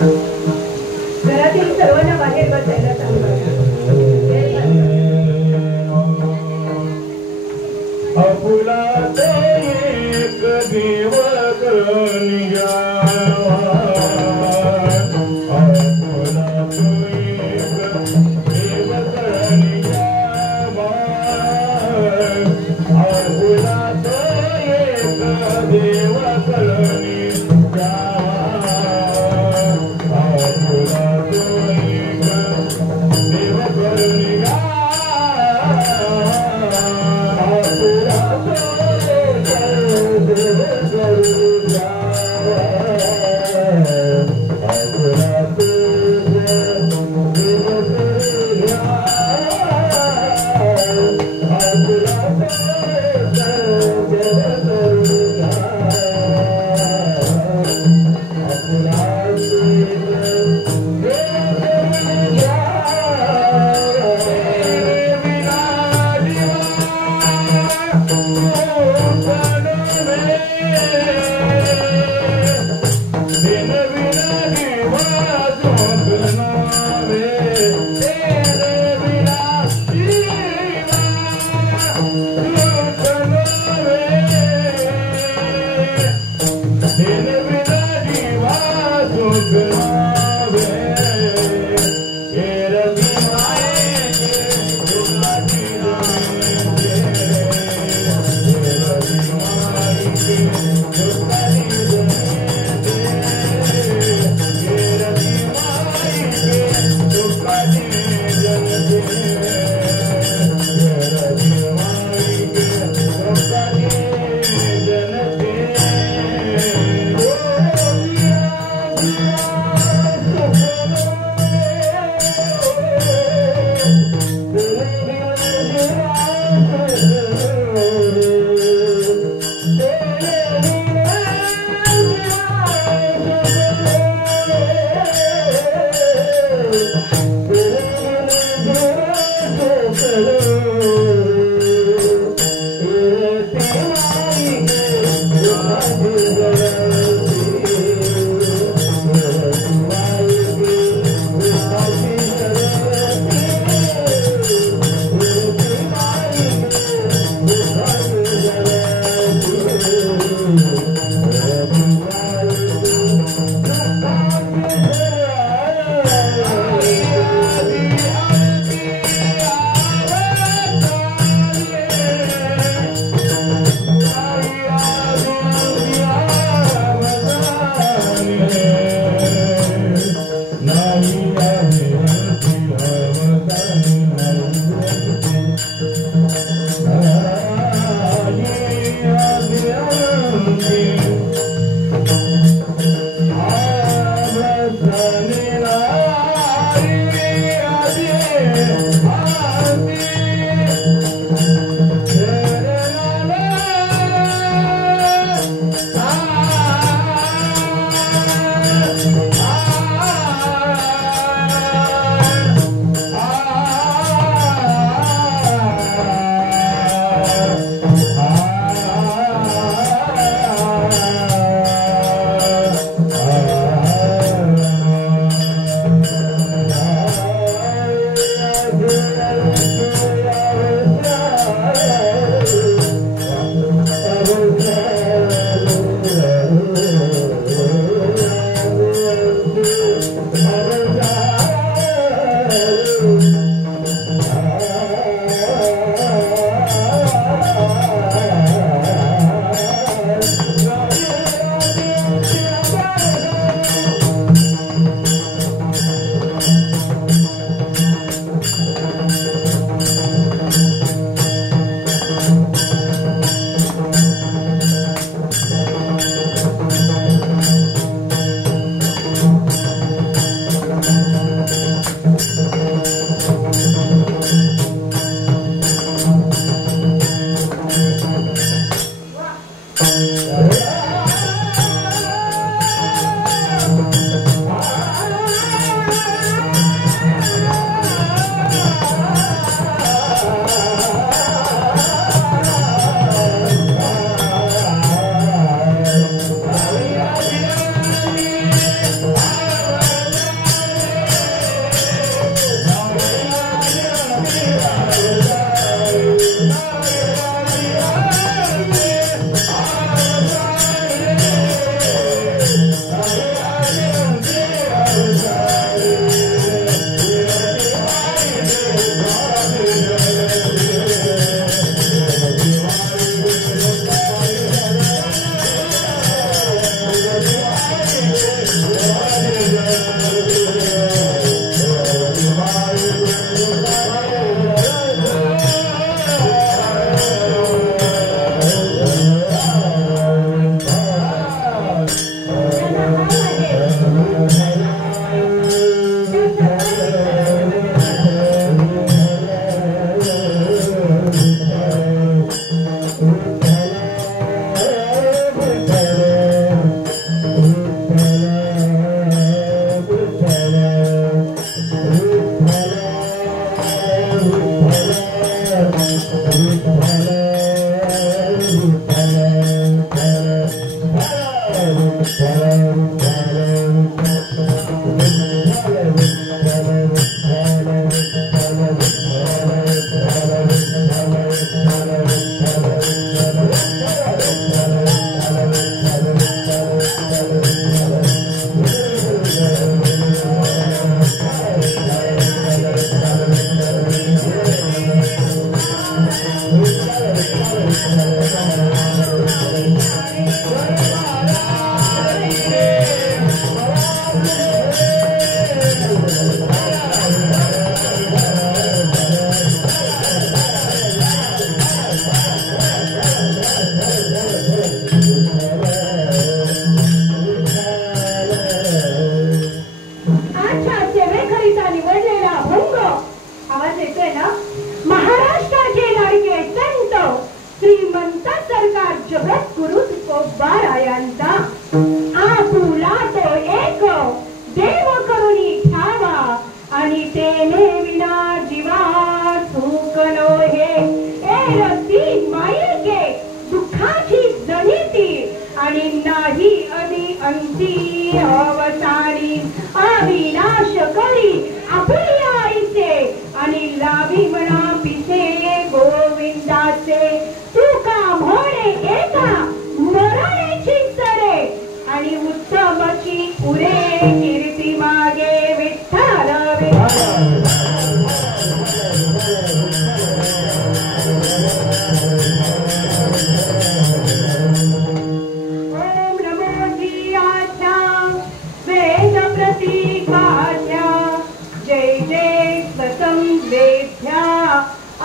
घरातील सर्वांना बाहेर बसायला सांगा. विनाश करी आपुल्या आईचे आणि लाभी म्हणा पिसे गोविंदाचे तुका म्हणे एका मरणेची सरे आणि उत्तमची पुरे कीर्ती मागे विठ्ठल ओम नमो जियाच्या वेद प्रतीकाच्या जय जय स्वसंवेद्या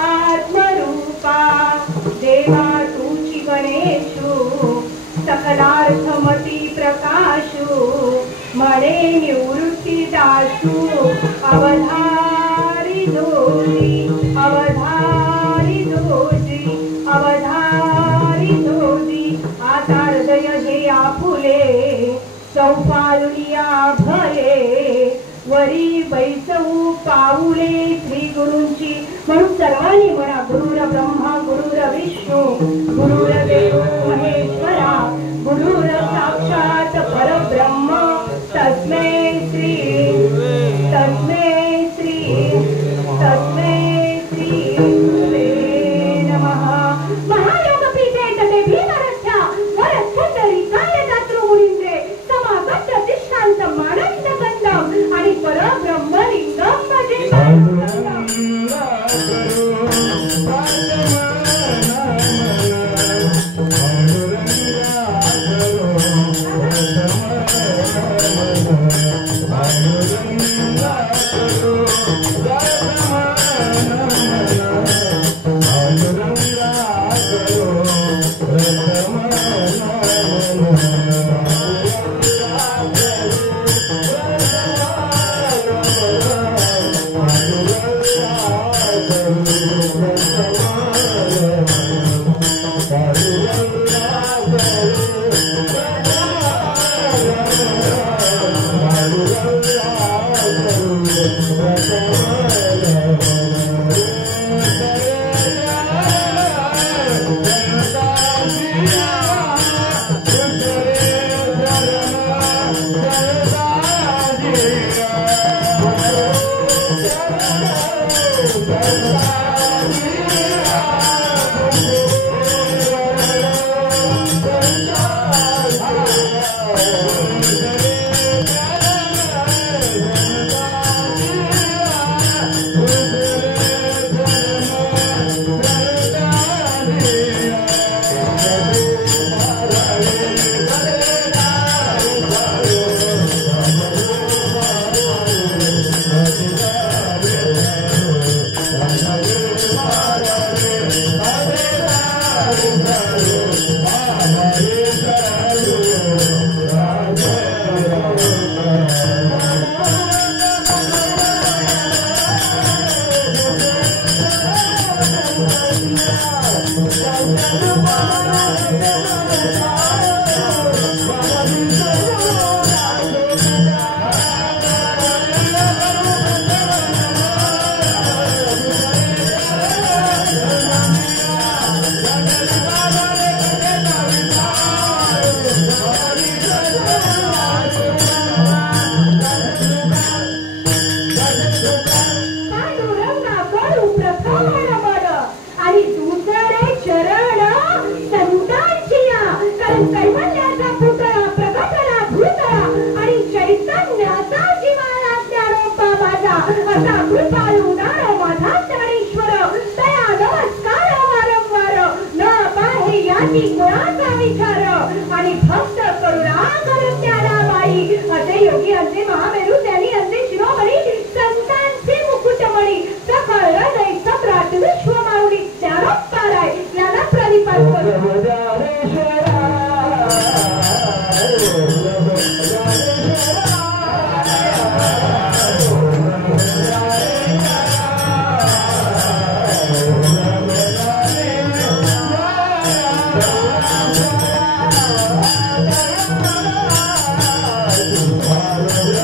आत्मरूपा देवा तुची गणेशू सकलार्थमती प्रकाशू मणे निवृत्ती दासू अवधारी दोषी अवधारी दोषी अवधारी दोषी आता हृदय हे आपुले चौपालुनिया भये वरी बैसऊ पाऊले श्री गुरूंची म्हणून सर्वांनी म्हणा गुरुर ब्रह्मा गुरुर विष्णू गुरुर देव महेश्वरा गुरुर साक्षात परब्रह्म तस्मै श्री तस्मै श्री तस्मै श्री गुरुवे नमः महायोगपीठे तटे भीमरथ्या वरच्छंदरी कायदातृ मुनींद्रे समागत दिष्टांत मानंद गंधम आणि परब्रह्म लिंगम भजे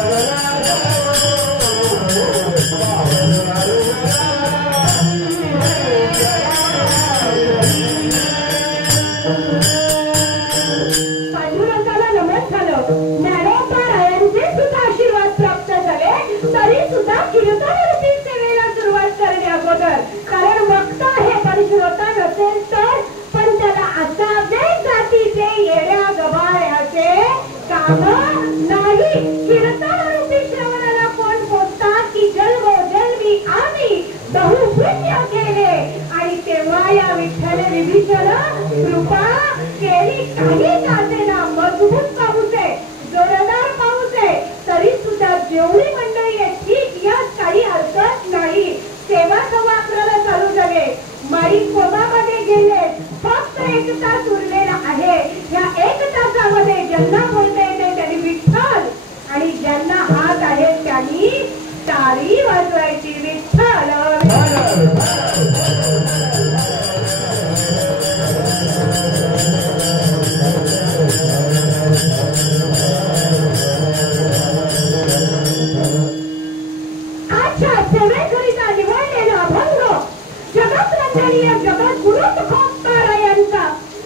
Hare तरी सुद्धा कीर्तनरूपी सेवेला सुरुवात करणे अगोदर, कारण वक्ता हे परिश्रोता नसेल तर, पण त्याला असावे जातीचे येड्या गबाळ्याचे काम नाही. कीर्तनरूपी श्रवणाला कोण पोचतात की जन्मोजन्मी आम्ही बहुपुण्य केले आणि तेव्हा या विठ्ठल विभीषण कृपा केली. काही असेना मजबूत पाऊस आहे, जोरदार पाऊस आहे, तरी सुद्धा जेवढी मंडळी आहे ठीक, यात काही हरकत नाही. सेवा 11:15 चालू झाले, माईक कोमामध्ये गेले, फक्त 1 तास उरलेला आहे. या 1 तासामध्ये ज्यांना बोलता येते त्यांनी विठ्ठल, आणि ज्यांना हात आहेत त्यांनी टाळी वाजवायची. विठ्ठल सेवेकरिता निवडलेला अभंग जगत रंजनीय जगत गुरु तुकोबार यांचा,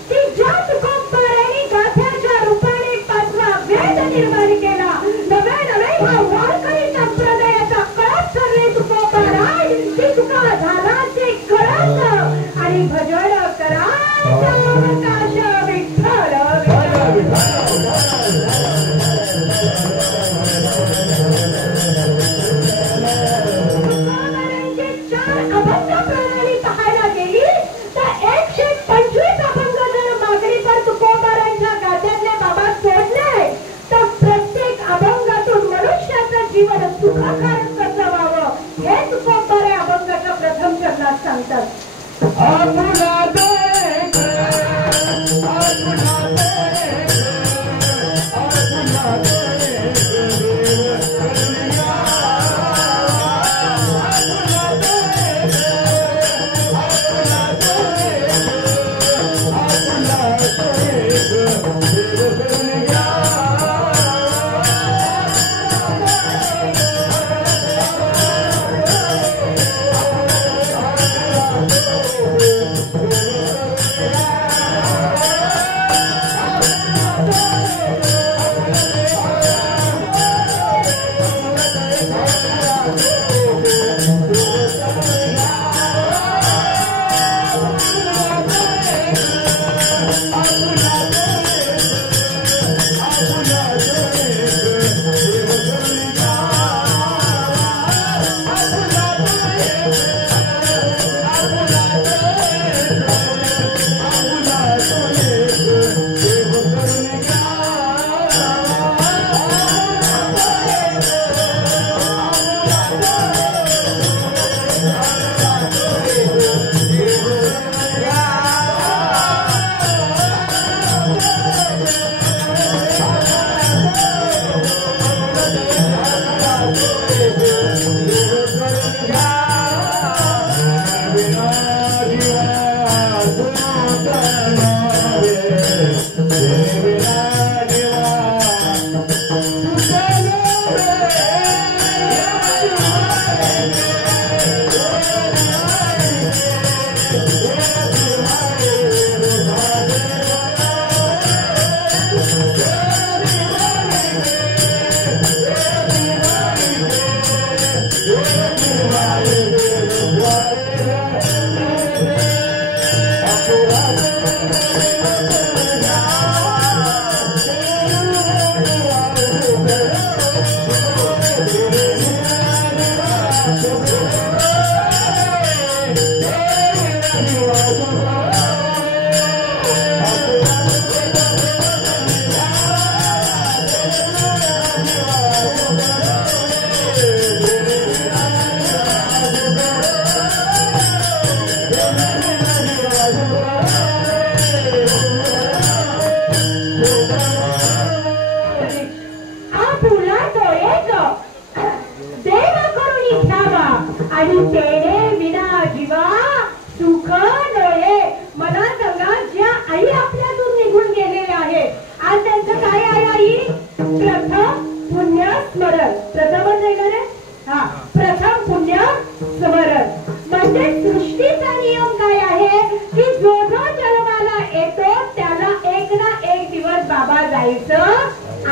की ज्या तुकोबारांनी गाथ्याच्या रूपाने 5वा वेद निर्माण केला. नवे हा वारकरी संप्रदायाचा कळस ठरले तुकोबाराय, की तुका झालाचे कळस आणि भजन करायचा अवकाश. विठ्ठल सांगतात.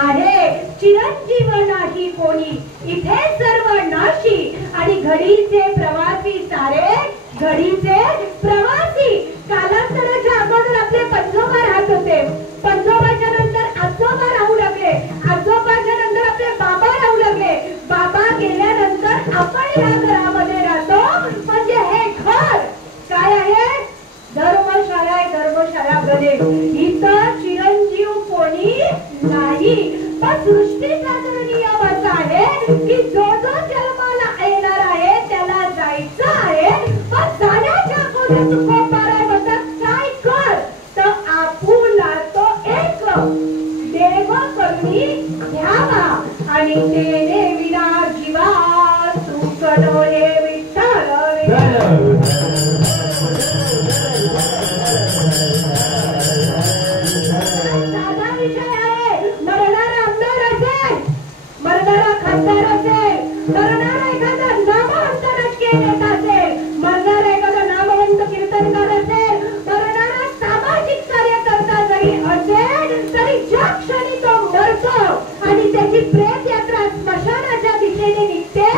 आहे. चिरंजीव नाही कोणी, इथे सर्व प्रवासी आणि घडीचे प्रवासी सारे घडीचे प्रवासी. कालांतराच्या अगोदर आपले पंजोबा राहत होते, पंजोबाच्या नंतर आजोबा राहू लागले, आजोबाच्या नंतर आपले बाबा राहू लागले, बाबा गेल्यानंतर आपण या घरामध्ये राहतो. म्हणजे हे घर काय आहे? धर्मशाळा आहे, धर्मशाळा बने. इथं चिरंजीव कोणी नाही. पण सृष्टीचा जर नियम असा आहे की जो जो जन्माला येणार आहे त्याला जायचं आहे. पण जाण्याच्या अगोदर तुकोबाराय म्हणतात काय कर तर आपुला तो एक देव करुणी घ्यावा आणि तेने विना जीवा सुख डोळे विठ्ठल. साधा विषय आहे. मरणारा आमदार असेल, मरणारा खासदार असेल, मरणारा एखादा नामवंत राजकीय नेता असेल, मरणारा एखादा नामवंत कीर्तनकार असेल, मरणारा सामाजिक कार्यकर्ता जरी असेल तरी ज्या क्षणी तो मरतो आणि त्याची प्रेत यात्रा स्मशानाच्या दिशेने निघते,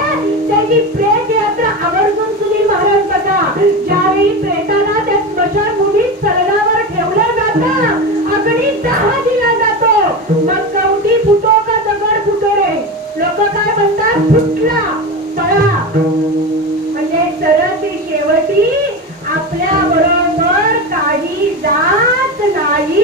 त्याची प्रेत यात्रा आवर्जून सुनील महाराज बघा, ज्यावेळी प्रेताला त्या स्मशानभूमीत सरणावर ठेवलं जातं, अग्नी दाह दिला जातो, मग कवटी फुटो का दगड फुटो रे, लोक काय म्हणतात? फुटला पळा. म्हणजे सरती शेवटी आपल्या बरोबर काही जात नाही.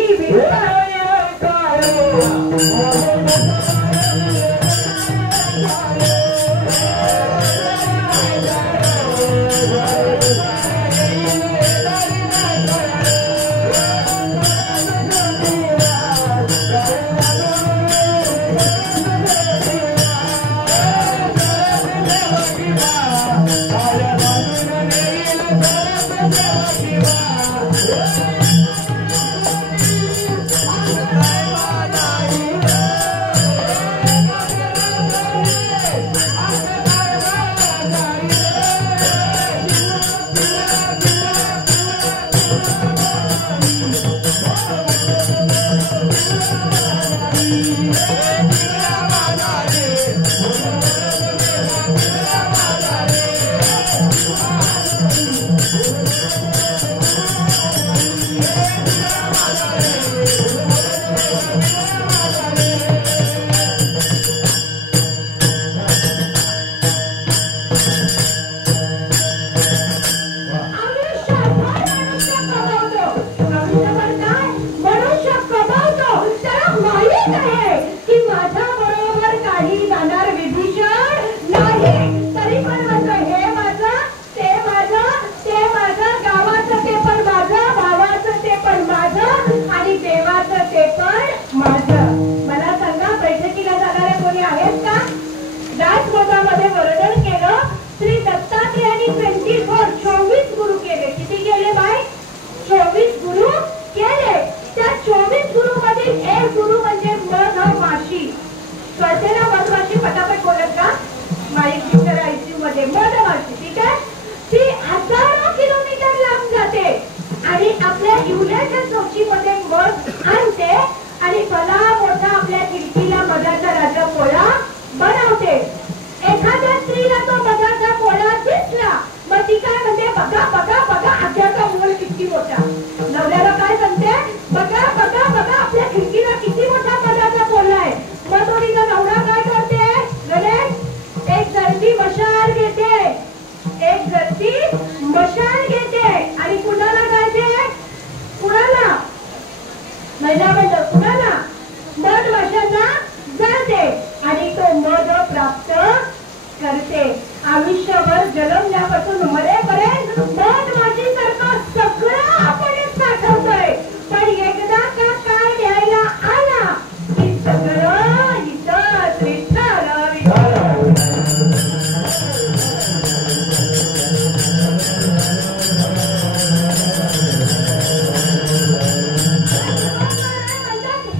आयुष्यभर जन्मल्यापासून मरेपर्यंत मध माशीसारखं सगळं आपणच साठवतोय. पण एकदा का काय द्यायला आला की सगळं इथंच विठ्ठल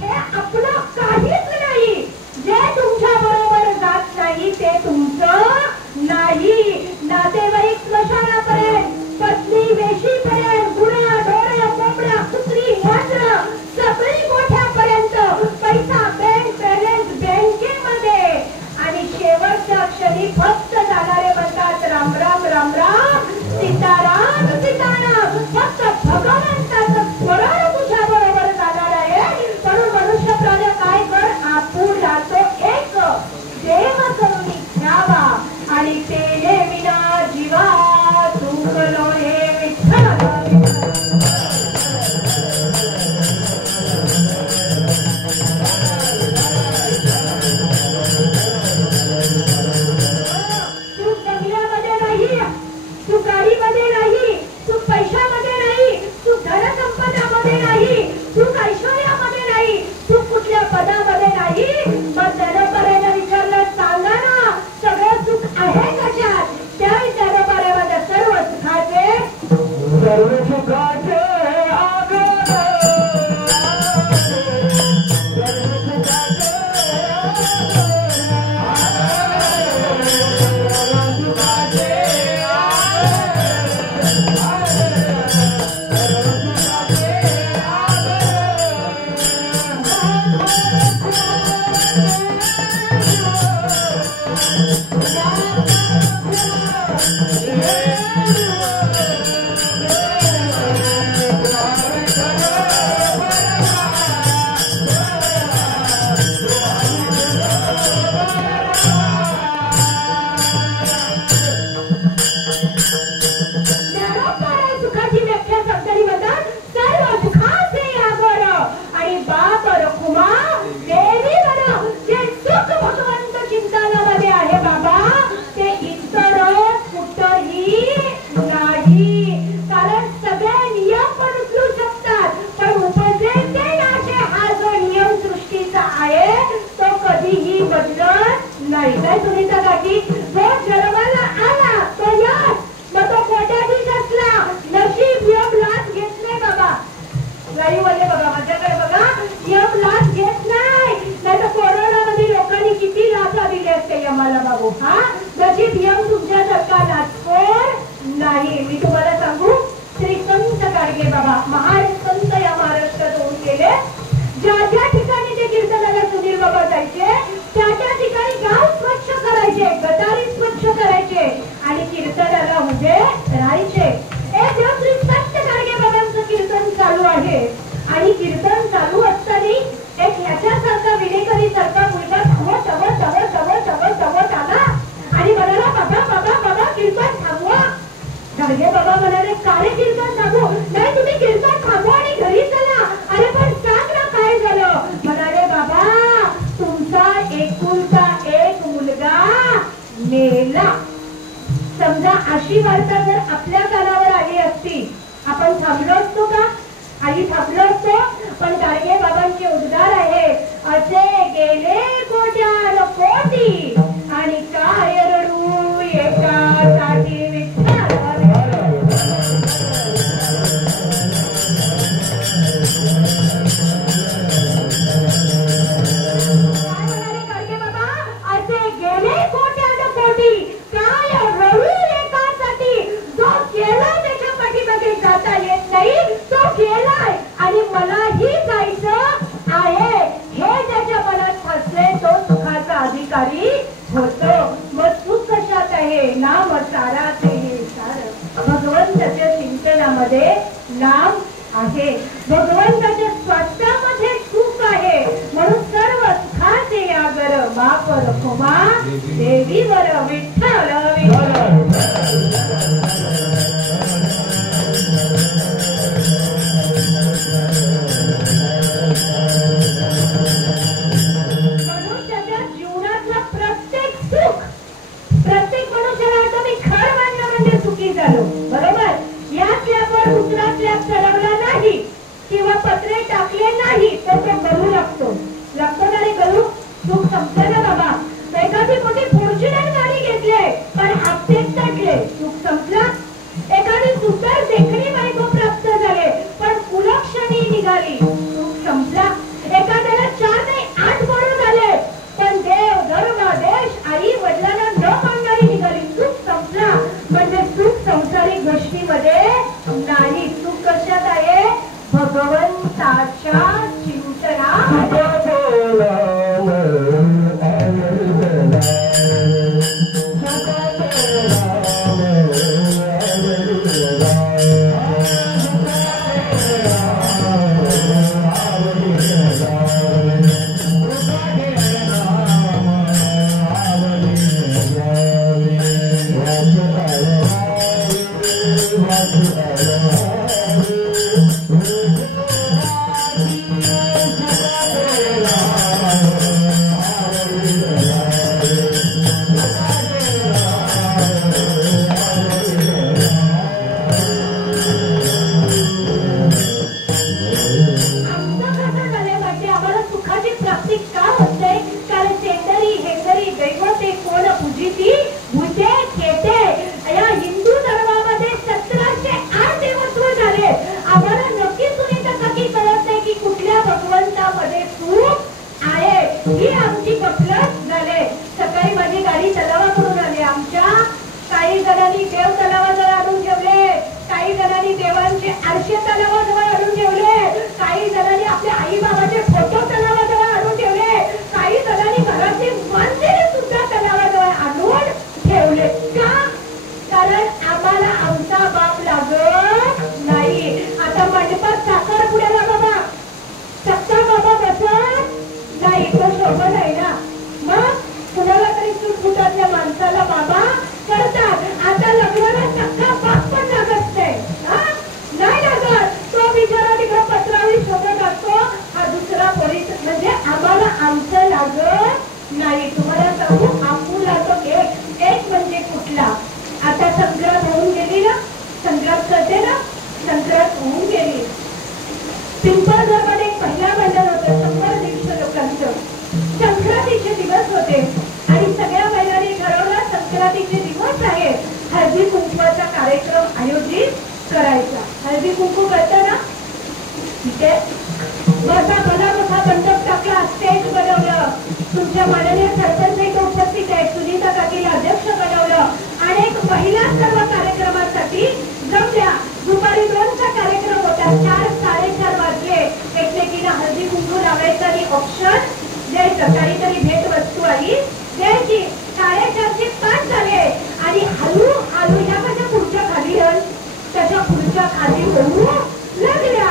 हे आपलं काहीच नाही. जे तुमच्या बरोबर जात नाही ते तुमचं नाही. नातेवाईक स्मशानापर्यंत समजा अशी वार्ता जर आपल्या कानावर आली असती, आपण थांबलो असतो का? आई थांबलो असतो? पण गाडगे बाबांचे उद्गार आहे, असे गेले कोट्यान कोटी आणि काय रडू एकासाठी विठ्ठल. भगवंताच्या चिंतनामध्ये नाम आहे, भगवंताच्या स्वास्थ्यामध्ये सुख आहे. म्हणून सर्व सुखाचे यागर बाप रखोबा देवी वर विठ्ठल. मनुष्याच्या जीवनातलं प्रत्येक सुख, प्रत्येक मनुष्याला तुम्ही खर मानलं म्हणजे सुखी झालो, बरोबर. या स्लॅबवर दुसरा स्लॅब चढवला नाही किंवा पत्रे टाकले नाही तर तो गळू लागतो का रे? गळू. सुख संपलं ना बाबा. एखादी मोठी फॉर्च्युनर गाडी घेतली पण हप्ते टाकले, सुख संपलं. एखादी सुंदर देखणी बायको प्राप्त झाले पण कुलक्षणी निघाली, सुख संपला. एखाद्याला 4 नाही 8 पोरं झाले पण देव धर्म देश आई वडिलांना न मानणारी निघाली, सुख संपला. म्हणजे सुख संसारिक गोष्टीमध्ये नाही. सुख कशात आहे? भगवंताच्या चिंतनामध्ये. हळदी कुंकवाचा कार्यक्रम आयोजित करायचा. हळदी कुंकू करता ना, ठीक आहे. बसा, भला मोठा मंडप टाकला, स्टेज बनवलं, तुमच्या माननीय सरपंच इथे उपस्थित आहेत, सुनीता काकीला अध्यक्ष बनवलं आणि एक महिला सर्व कार्यक्रमासाठी जमल्या. दुपारी 2चा कार्यक्रम होता. 4-4:30 वाजले. एकमेकीला हळदी कुंकू लावायचं आणि ऑप्शन द्यायचं, काहीतरी भेट वस्तू आली द्यायची. 4:30 झाले आणि हळू हळू ह्या माझ्या पुढच्या खाली त्याच्या पुढच्या खाली होऊ लागल्या.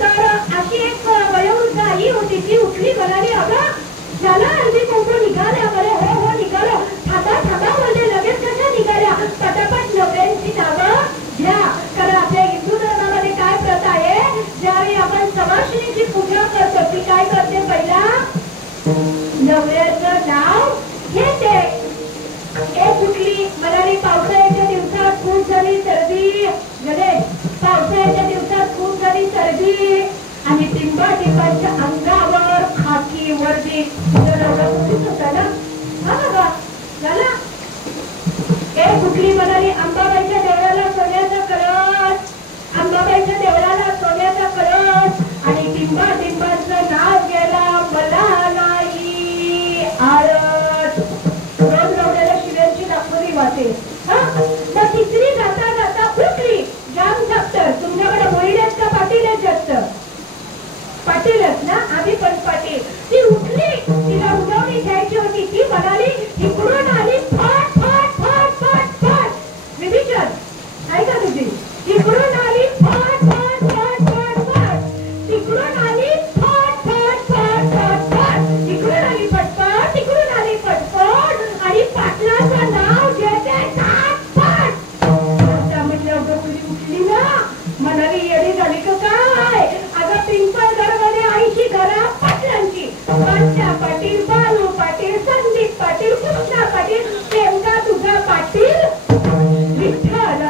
तर अशी एक वयोवृद्ध आई होती, ती उठली, म्हणाली अगं झाला हळदी कुंकू निघाल्या. बरे हो हो निघालो. थांबा थांबा बोलले, लगेच कशा निघाल्या, पटापट नवऱ्यांची नावं घ्या. कारण आपल्या हिंदू धर्मामध्ये काय प्रथा आहे, ज्यावेळी आपण सवाशिणीची पूजा करतो ती काय करते, पहिला नवऱ्याचं नाव घेते. एक कुठली म्हणाली पावसाळ्याच्या दिवसात खूप झाली सर्दी, गणेश पावसाळ्याच्या दिवसात खूप झाली सर्दी आणि टिंबाच्या अंगावर खाकी वर्दी होता ना. हा बाबा झाला. एक कुठली म्हणाली अंबाबाईच्या देवळाला सोन्याचा कळस, अंबाबाईच्या देवळाला सोन्याचा कळस आणि टिंबाचं नाव गेला मला नाही आळस. रोज नवऱ्याला शिव्यांची दाखवली वाटे. तर तिसरी जाता जाता उठली. जाम दफ्तर तुमच्याकडे मोहिड आहेत का पाटील आहेत जास्त? पाटीलच ना, आम्ही पण पाटील. ती उठली, तिला उडवणी घ्यायची होती. ती म्हणाली इकडून आली फट फट फट फट फट. विभीषण आहे का तुझी? इकडून आली फट फट फट फट फट, तिकडून आली फट फट फट फट फट, इकडून आली फटफट, तिकडून आली फटफट आणि पाटलाचं नाव घेते फट. म्हटलं अगं तुझी उठली ना, म्हणाली येडी झाली का काय? अगं पिंपळगडमध्ये 80 घरा पाटलांची, बादशा पाटील, बालू पाटील, संदीप पाटील, कृष्णा पाटील, नेमका तुझा पाटील विठ्ठल.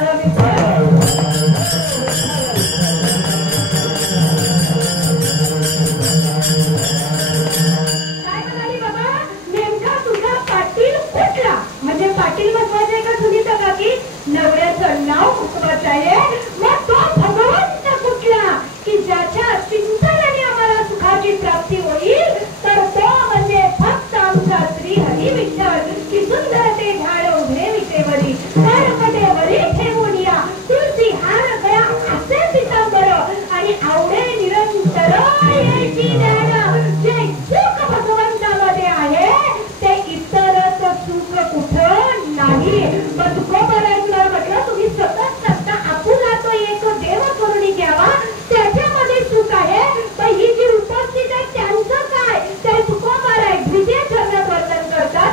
काय म्हणाली बाबा, नेमका तुझा पाटील कुठला? म्हणजे पाटील महत्वाचे का सुनीता काकी? नवऱ्याचं नाव महत्वाचं आहे. मग तो भगवंत कुठला की ज्याच्या चिंतनाने आम्हाला सुखाची प्राप्ती होईल, तर तो म्हणजे फक्त आमचा श्री हरी विठ्ठल. की सुंदर ते झाड उभे विटेवरी, कटेवरी ठेवून या तुळशी हार गया असे पितांबर आणि आवडे निरंतर याची ज्ञान. जे सुख भगवंतामध्ये आहे ते इतरच सुख कुठं नाही. पण तुकोबारायला म्हटलं तुम्ही सतत सत्ता आपुला तो एक देव करून घ्यावा, त्याच्यामध्ये सुख आहे. पण ही जी उपस्थित आहे त्यांचं काय, ते तुकोबाराय द्वितीय चरणात वर्णन करतात.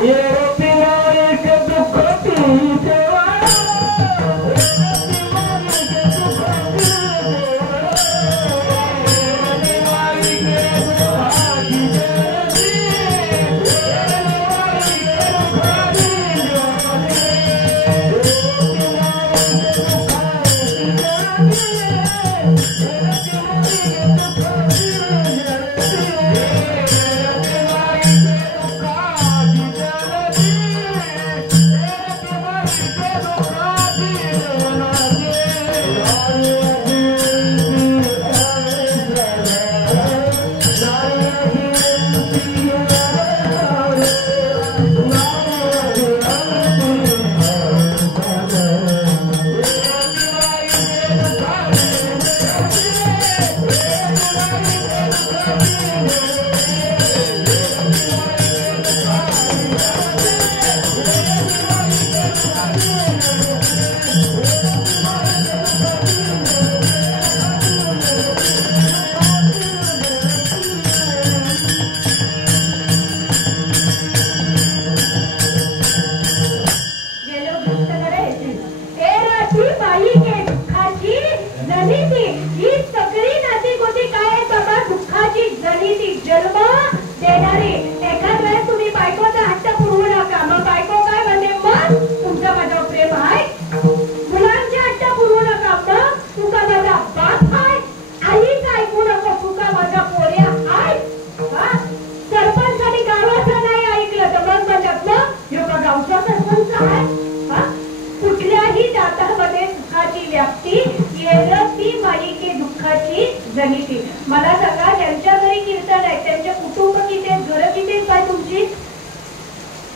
हातामध्ये सुखाची व्याप्ती, येरती माईके दुःखाची जनिती. मला सांगा, ज्यांच्या घरी कीर्तन आहे त्यांचे कुटुंब किती आहेत, घर किती आहेत काय तुमची?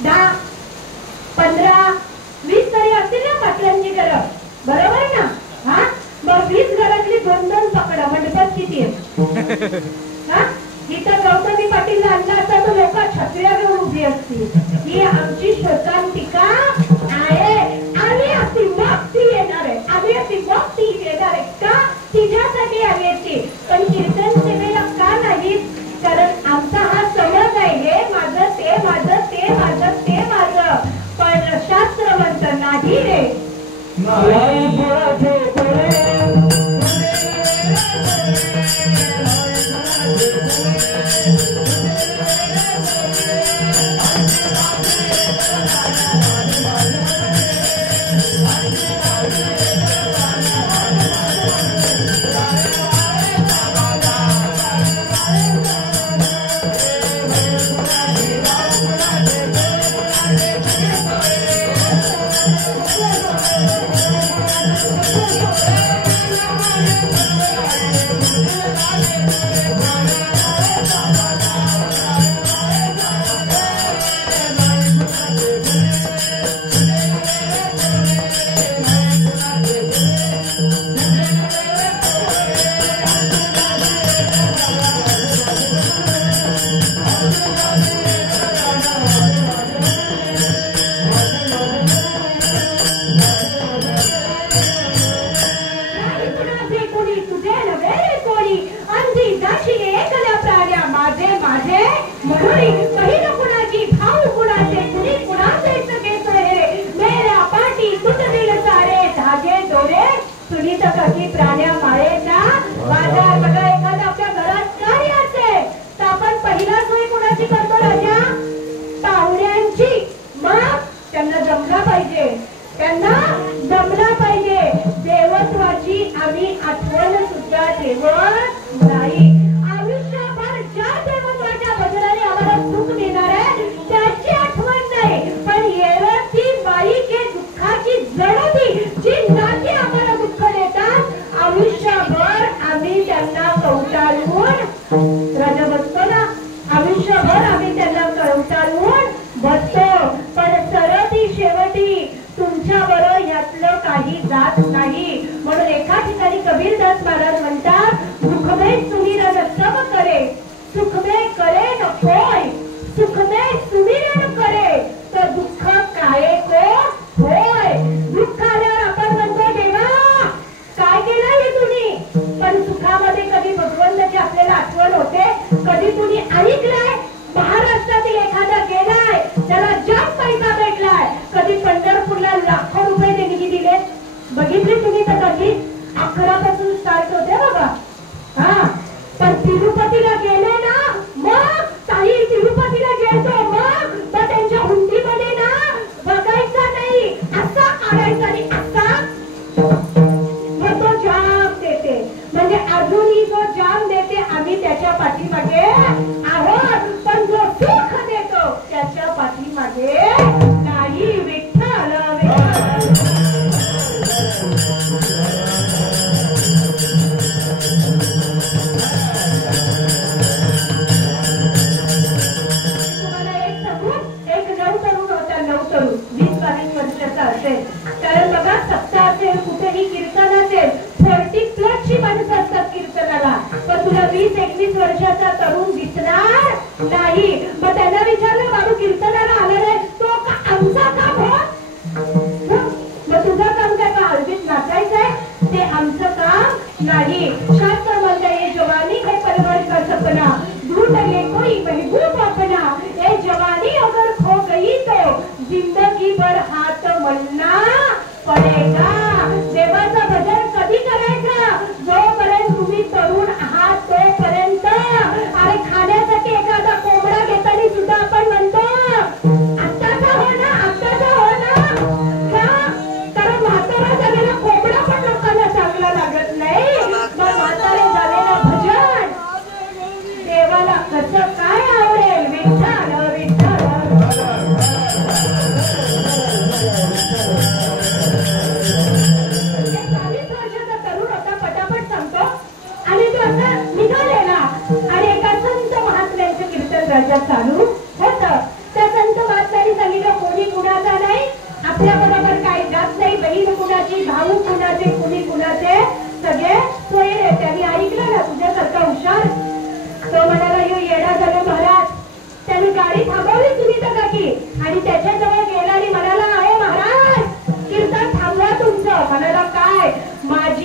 10, 15, 20 तरी असतील ना पाटलांची घरं, बरोबर ना? हा, मग 20 घरातली 2-2 पकडा, मंडपात किती आहेत? हा, इथं गौतमी पाटीलला आणला असता तर लोक छत्र्या घेऊन उभी असतील. ही आमची शोकांतिका आहे. आम्ही अशी भक्ती येणार आहे, आम्ही अशी भक्ती येणार आहे का? तिच्यासाठी आम्ही येते. पण कीर्तन सेवेला का नाही? कारण आमचा हा समज आहे, हे माझं, ते माझं, ते माझं, ते माझं. पण शास्त्र म्हणतं नाही रे.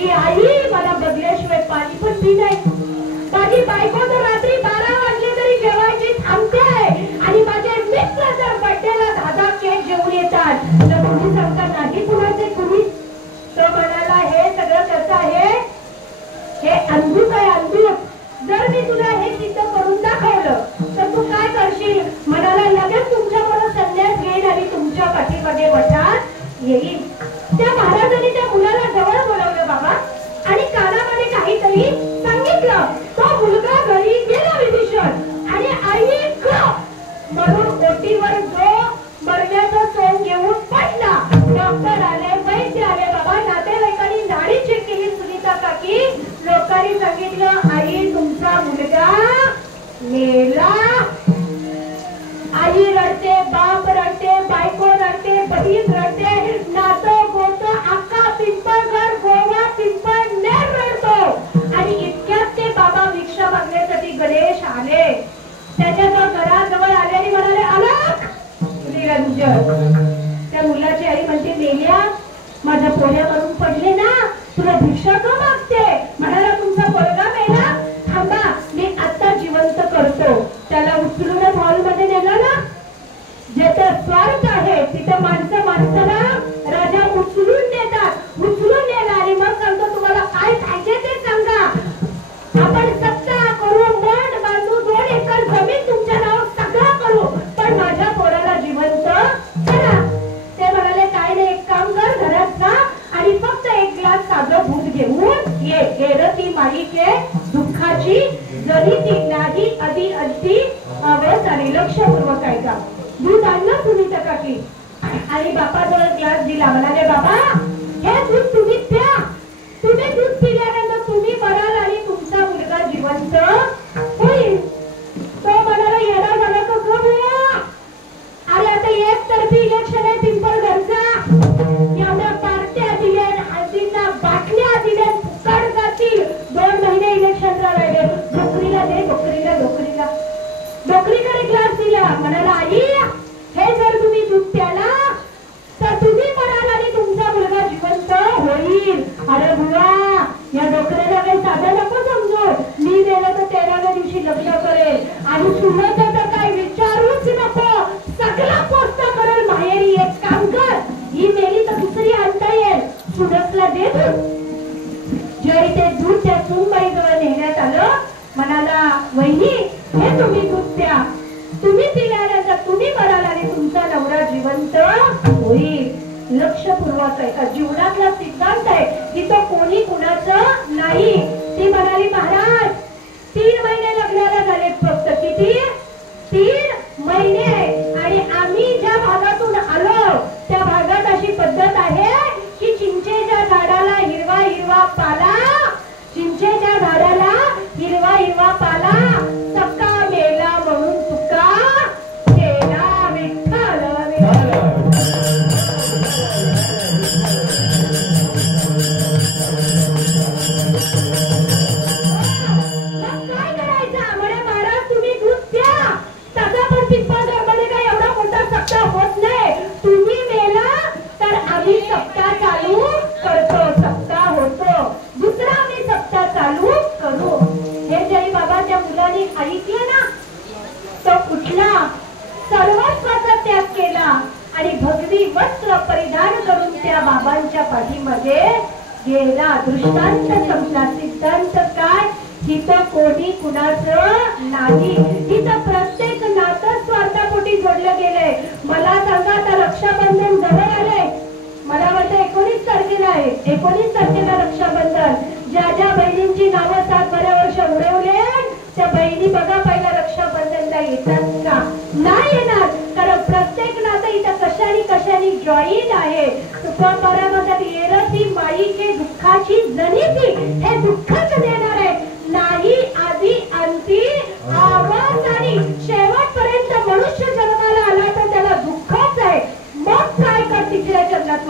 माझी आई मला बदल्याशिवाय पाणी पण पी नाही. माझी बायको तर रात्री 12 वाजले तरी जेवायची थांबते आणि माझे मित्र जर बड्डेला 10 केक जेवून येतात तर तुम्ही सांगता नाही कुणाचे तुम्ही. तो म्हणाला हे सगळं कसं आहे, हे अंधूक आहे अंधूक. जर मी तुला हे सिद्ध करून दाखवलं तर तू काय करशील. म्हणाला लगेच तुमच्याकडे संन्यास घेईन आणि तुमच्या पाठीमागे मठात येईल. त्या महाराजांनी त्या मुलाला जवळ बोलावलं बाबा आणि कानामध्ये काहीतरी सांगितलं. तो मुलगा घरी गेला विभीषण आणि ऐक म्हणून ओटीवर जो मरण्याचा सोंग घेऊन पडला. डॉक्टर आले, वैद्य आले बाबा, नातेवाईकांनी नाडी चेक केली. सुनीता काकी लोकांनी सांगितलं आई तुमचा मुलगा मेला. आई रडते, बाप रडते, बायको रडते, बहीण रडते, नातं गोतं अख्खा पिंपळघर गोवा पिंपळनेर रडतो. आणि इतक्यात ते बाबा भिक्षा मागण्यासाठी गणेश आले. त्याच्या घराजवळ आले आणि म्हणाले अलक निरंजन. त्या मुलाची आई म्हणते मेल्या माझ्या पोऱ्यावरून पडले ना, तुला भिक्षा का मागते. म्हणाला तुमचा पोरगा मेला, थांबा मी आता जिवंत करतो. त्याला उचलूनच हॉलमध्ये नेलं ना. जिथं स्वार्थ आहे तिथं माणसं माणसाला राजा उचलून देतात. उचलून नेला आणि मग सांगतो तुम्हाला काय पाहिजे ते सांगा. आपण सत्ता करू, मठ बांधू, 2 एकर जमीन तुमच्या नावावर सगळं करू, पण माझ्या पोराला जिवंत करा. ते म्हणाले काय नाही, एक काम कर, घरात जा आणि फक्त 1 ग्लास साधं दूध घेऊन ये. गेलं ती मालिके दुःखाची जरी ती नाही आधी अगदी आवाज आणि लक्षपूर्वक ऐका. दूध आणलं सुनीता काकी आणि बापाजवळ ग्लास दिला. म्हणाले बाबा हे दूध तुम्ही प्या. तुम्ही दूध पिल्यानंतर तुम्ही मराल आणि तुमचा मुलगा जिवंत होईल. तो म्हणाला येणार झाला का गं. अरे आता एकतर्फी इलेक्शन आहे पिंपळघरचा. एवढ्या पार्ट्या दिल्या, हळदींना बाटल्या दिल्या, फुकट जातील. 2 महिने इलेक्शनला राहिले. नोकरीला दे, नोकरीला नोकरीला. नोकरीकडे ग्लास दिला. म्हणाला आई हे जर तुम्ही दूध प्याला तर तुम्ही मराल आणि तुमचा मुलगा जिवंत होईल. अरे बुवा या डोकऱ्याला काही साधं नको समजू. मी गेलं तर 13व्या दिवशी लग्न करेल आणि सुनेचं तर काही विचारूच नको. सगळा पोस्ट करेल माहेरी. एक काम कर, ही मेली तर दुसरी आणता येईल. सुनसला दे दूध. जरी ते दूध त्या सुनबाई जवळ नेण्यात आलं. म्हणाला वहिनी हे तुम्ही दूध प्या. तुम्ही पिल्यानंतर तुम्ही मराल आणि तुमचा नवरा जिवंत होईल. लक्षपूर्वक ऐका. जीवनातला सिद्धांत आहे की तो कोणी कुणाचं नाही. ती म्हणाली महाराज 3 महिने लग्नाला झालेत फक्त. किती? 3 महिने. आणि आम्ही ज्या भागातून आलो त्या भागात अशी पद्धत आहे की चिंचेच्या झाडाला हिरवा हिरवा पाला, चिंचेच्या झाडाला हिरवा हिरवा पाला, सका मेला म्हणून तुका केला विठ्ठल. काय करायचं म्हणे महाराज तुम्ही दूध प्या. तसा पण पिंपळघरमध्ये काय एवढा मोठा सप्ताह होत नाही. तुम्ही मेला तर आम्ही सप्ताह चालू करतो. सप्ताह होतो दुसरा आम्ही सप्ताह चालू करू. हे जरी बाबा त्या मुलाने ऐकलं ना तो कुठला सर्वस्वाचा त्याग केला आणि भगवी वस्त्र परिधान करून त्या बाबांच्या पाठीमध्ये गेला. दृष्टांत संपला. सिद्धांत काय? हिथं कोणी कुणाचं नाही. हिथं प्रत्येक नातं स्वार्थापोटी जोडलं गेलंय. मला सांगा आता रक्षाबंधन जवळ आलंय. मला वाटतं 19 तारखेला आहे. 19 तारखेला रक्षाबंधन. ज्या ज्या बहिणींची नावं 7 बऱ्या वर्ष उडवले त्या बहिणी बघा पहिला रक्षाबंधनला येतात का? नाही येणार. कारण प्रत्येक नातं इथं कशाने कशाने जॉईन आहे. तुकोबारामध्ये येलं ती माईची दुःखाची जनिती. हे दुःखच देणार आहे. नाही आधी अंती आवाज आणि शेवटपर्यंत मनुष्य जन्माला आला तर त्याला दुःखच आहे. मग काय कर तिसऱ्या चरणात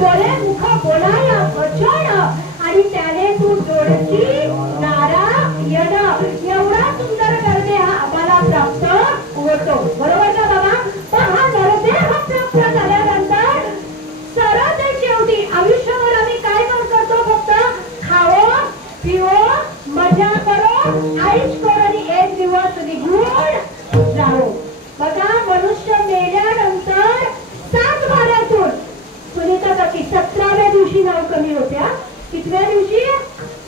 डोळे मुख बोलाया वचन आणि त्याने तू जोडची नारायण एवढा सुंदर करते हा आम्हाला प्राप्त होतो. बरोबर का बाबा? पण हा नरदेह प्राप्त झाल्यानंतर सरळ ते शेवटी आयुष्यभर आम्ही काय करतो? फक्त खाओ पिओ मजा करो आईश करो आणि एक दिवस निघून जाओ. बघा मनुष्य मेल्यानंतर 7 वाऱ्यातून सुनीता काकी 17व्या दिवशी नाव कमी होत्या. कितव्या दिवशी?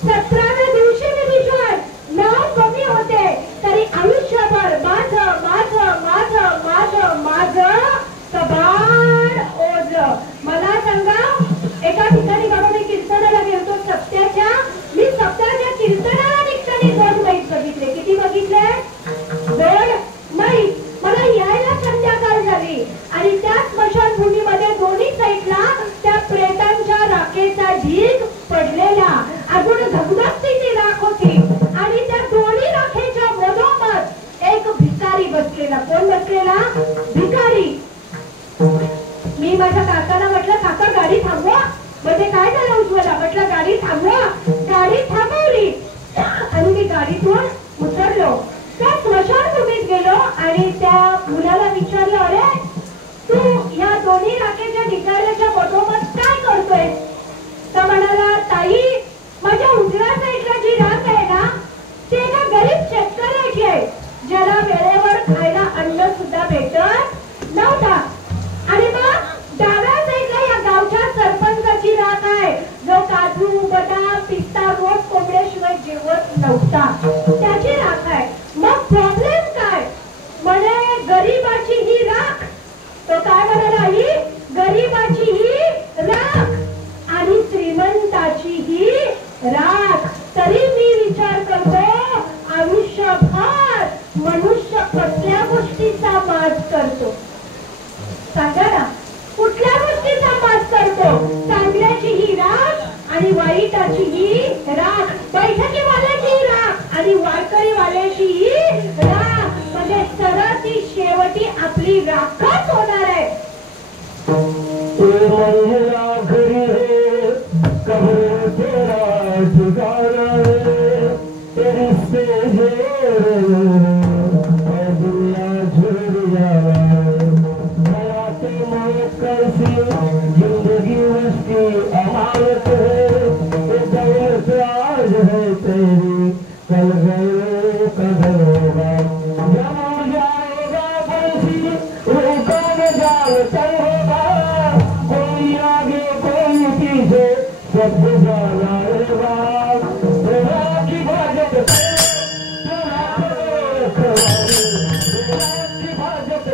17व्या दिवशी विभीषण नाव कमी होते. तरी आयुष्यभर माझं माझं माझं माझं माझं कबाड ओझ. मला सांगा एका ठिकाणी बाबा मी कीर्तनाला गेलतो सत्याच्या. मी सत्याच्या कीर्तनाला निघताना 2 मैत बघितले. किती बघितले? 2 मैत. मला यायला संध्याकाळ झाली आणि त्या स्मशानभूमीमध्ये दोन्ही साईडला त्या प्रेतांच्या राखेचा ढीग पडलेला. अजून धगधगती ती राख होती आणि त्या दोन्ही राखेच्या मधोमध एक भिकारी बसलेला. कोण बसलेला? भिकारी. मी माझ्या काकाला म्हटलं काका गाडी थांबवा. म्हणजे काय झालं उज्ज्वला? म्हटलं गाडी थांबवा. गाडी थांबवली आणि मी गाडीतून उतरलो. त्या स्मशानभूमीत गेलो आणि त्या मुलाला विचारलं अरे तू या दोन्ही राखेच्या ढिगाऱ्याच्या मधोमध काय करतोय? तर म्हणाला ताई माझ्या उजव्या साईडला जी राख आहे ना ते एका गरीब शेतकऱ्याची आहे ज्याला वेळेवर खायला अन्न सुद्धा भेटत नव्हता. आणि मग डाव्या साईडला या गावच्या सरपंचाची राख आहे जो काजू बदाम पिस्ता रोज कोंबड्याशिवाय जेवत नव्हता. त्याची राख आहे. मग प्रॉब्लेम काय? म्हणे गरीबाची ही राख. तो काय म्हणाला? ही गरीबाची ही राख आणि श्रीमंताची ही राख. तरी मी विचार करतो आयुष्यभर मनुष्य कसल्या गोष्टीचा माज करतो? सांगा ना कुठल्या गोष्टीचा माज करतो? चांगल्याची ही राख आणि वाईटाची ही राख. बैठकीवाल्याची ही राख आणि वारकरीवाल्याची ही राख. म्हणजे सरळ ती शेवटी आपली राखच होणार आहे. जिंदगी उसकी अमानत है आज है तेरी कल गए कदर होगा जम जाएगा बंसी रोका न जाल चल होगा कोई आगे कोई पीछे सब जाना रहेगा की भाजप की भाजप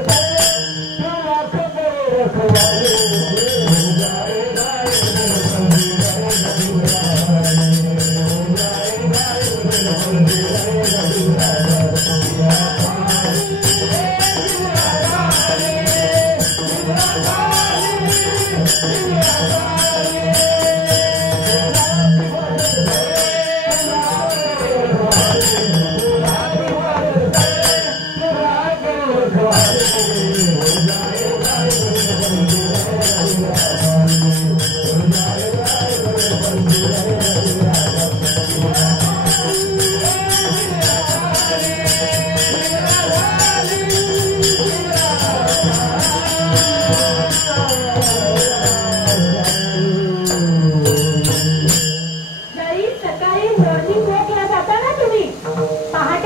जरी सकाळी मॉर्निंग वॉकला जाता ना तुम्ही पहाटे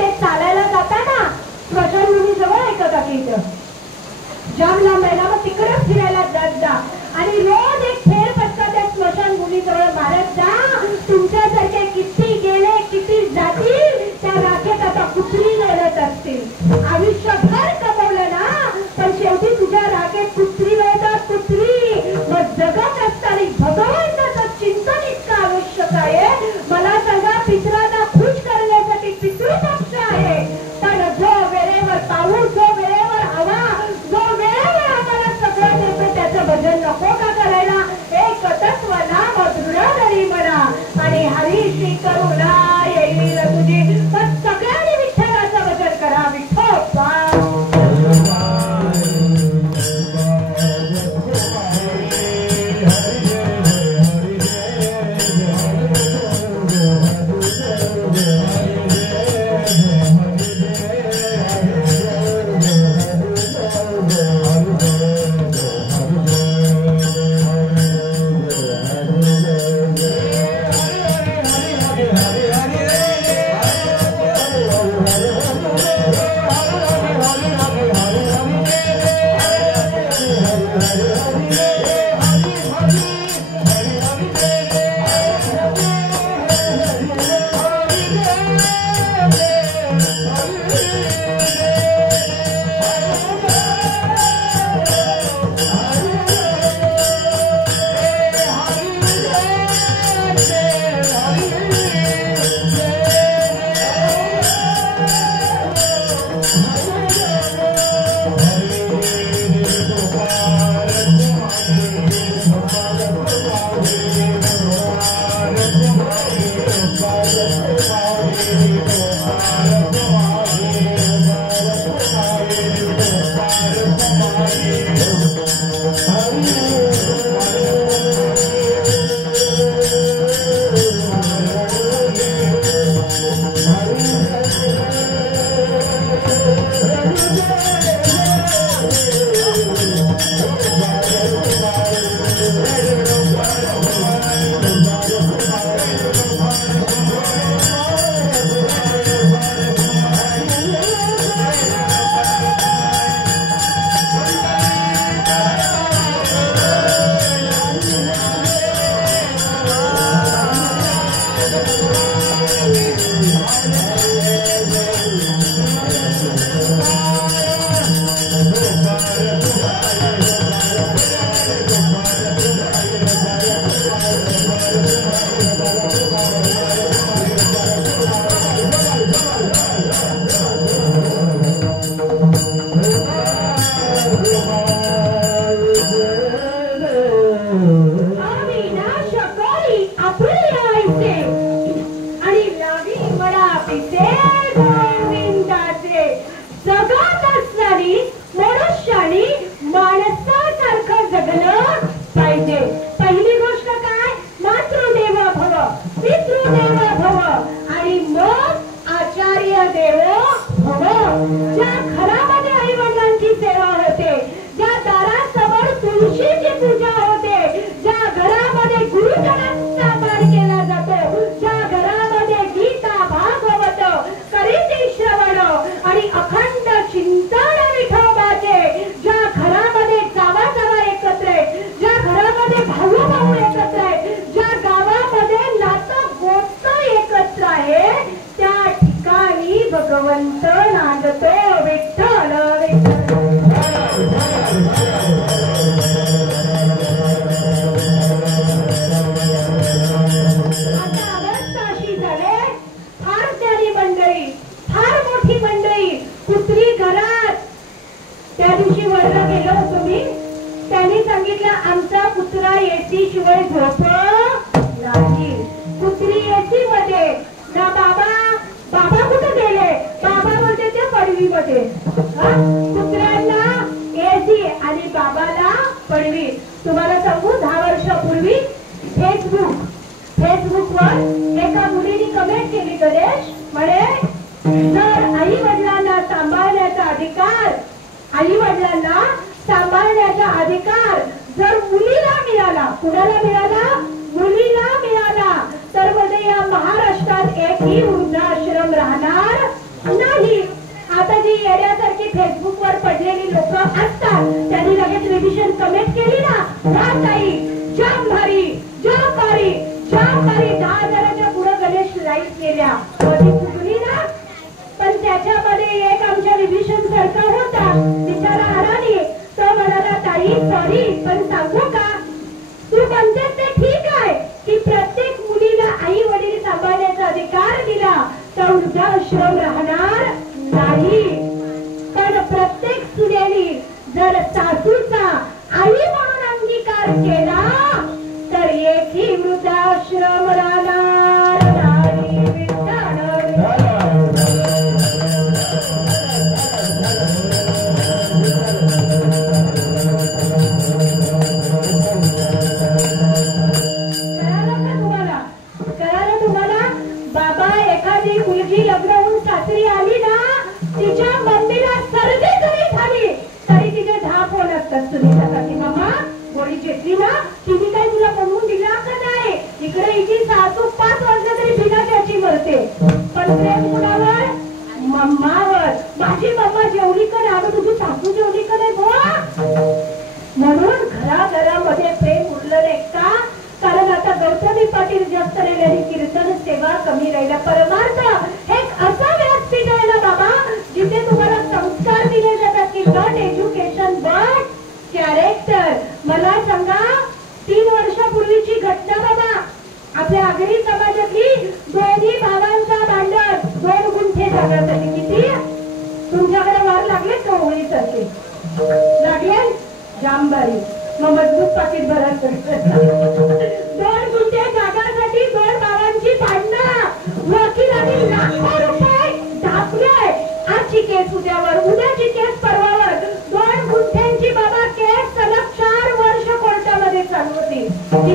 वकिलांनी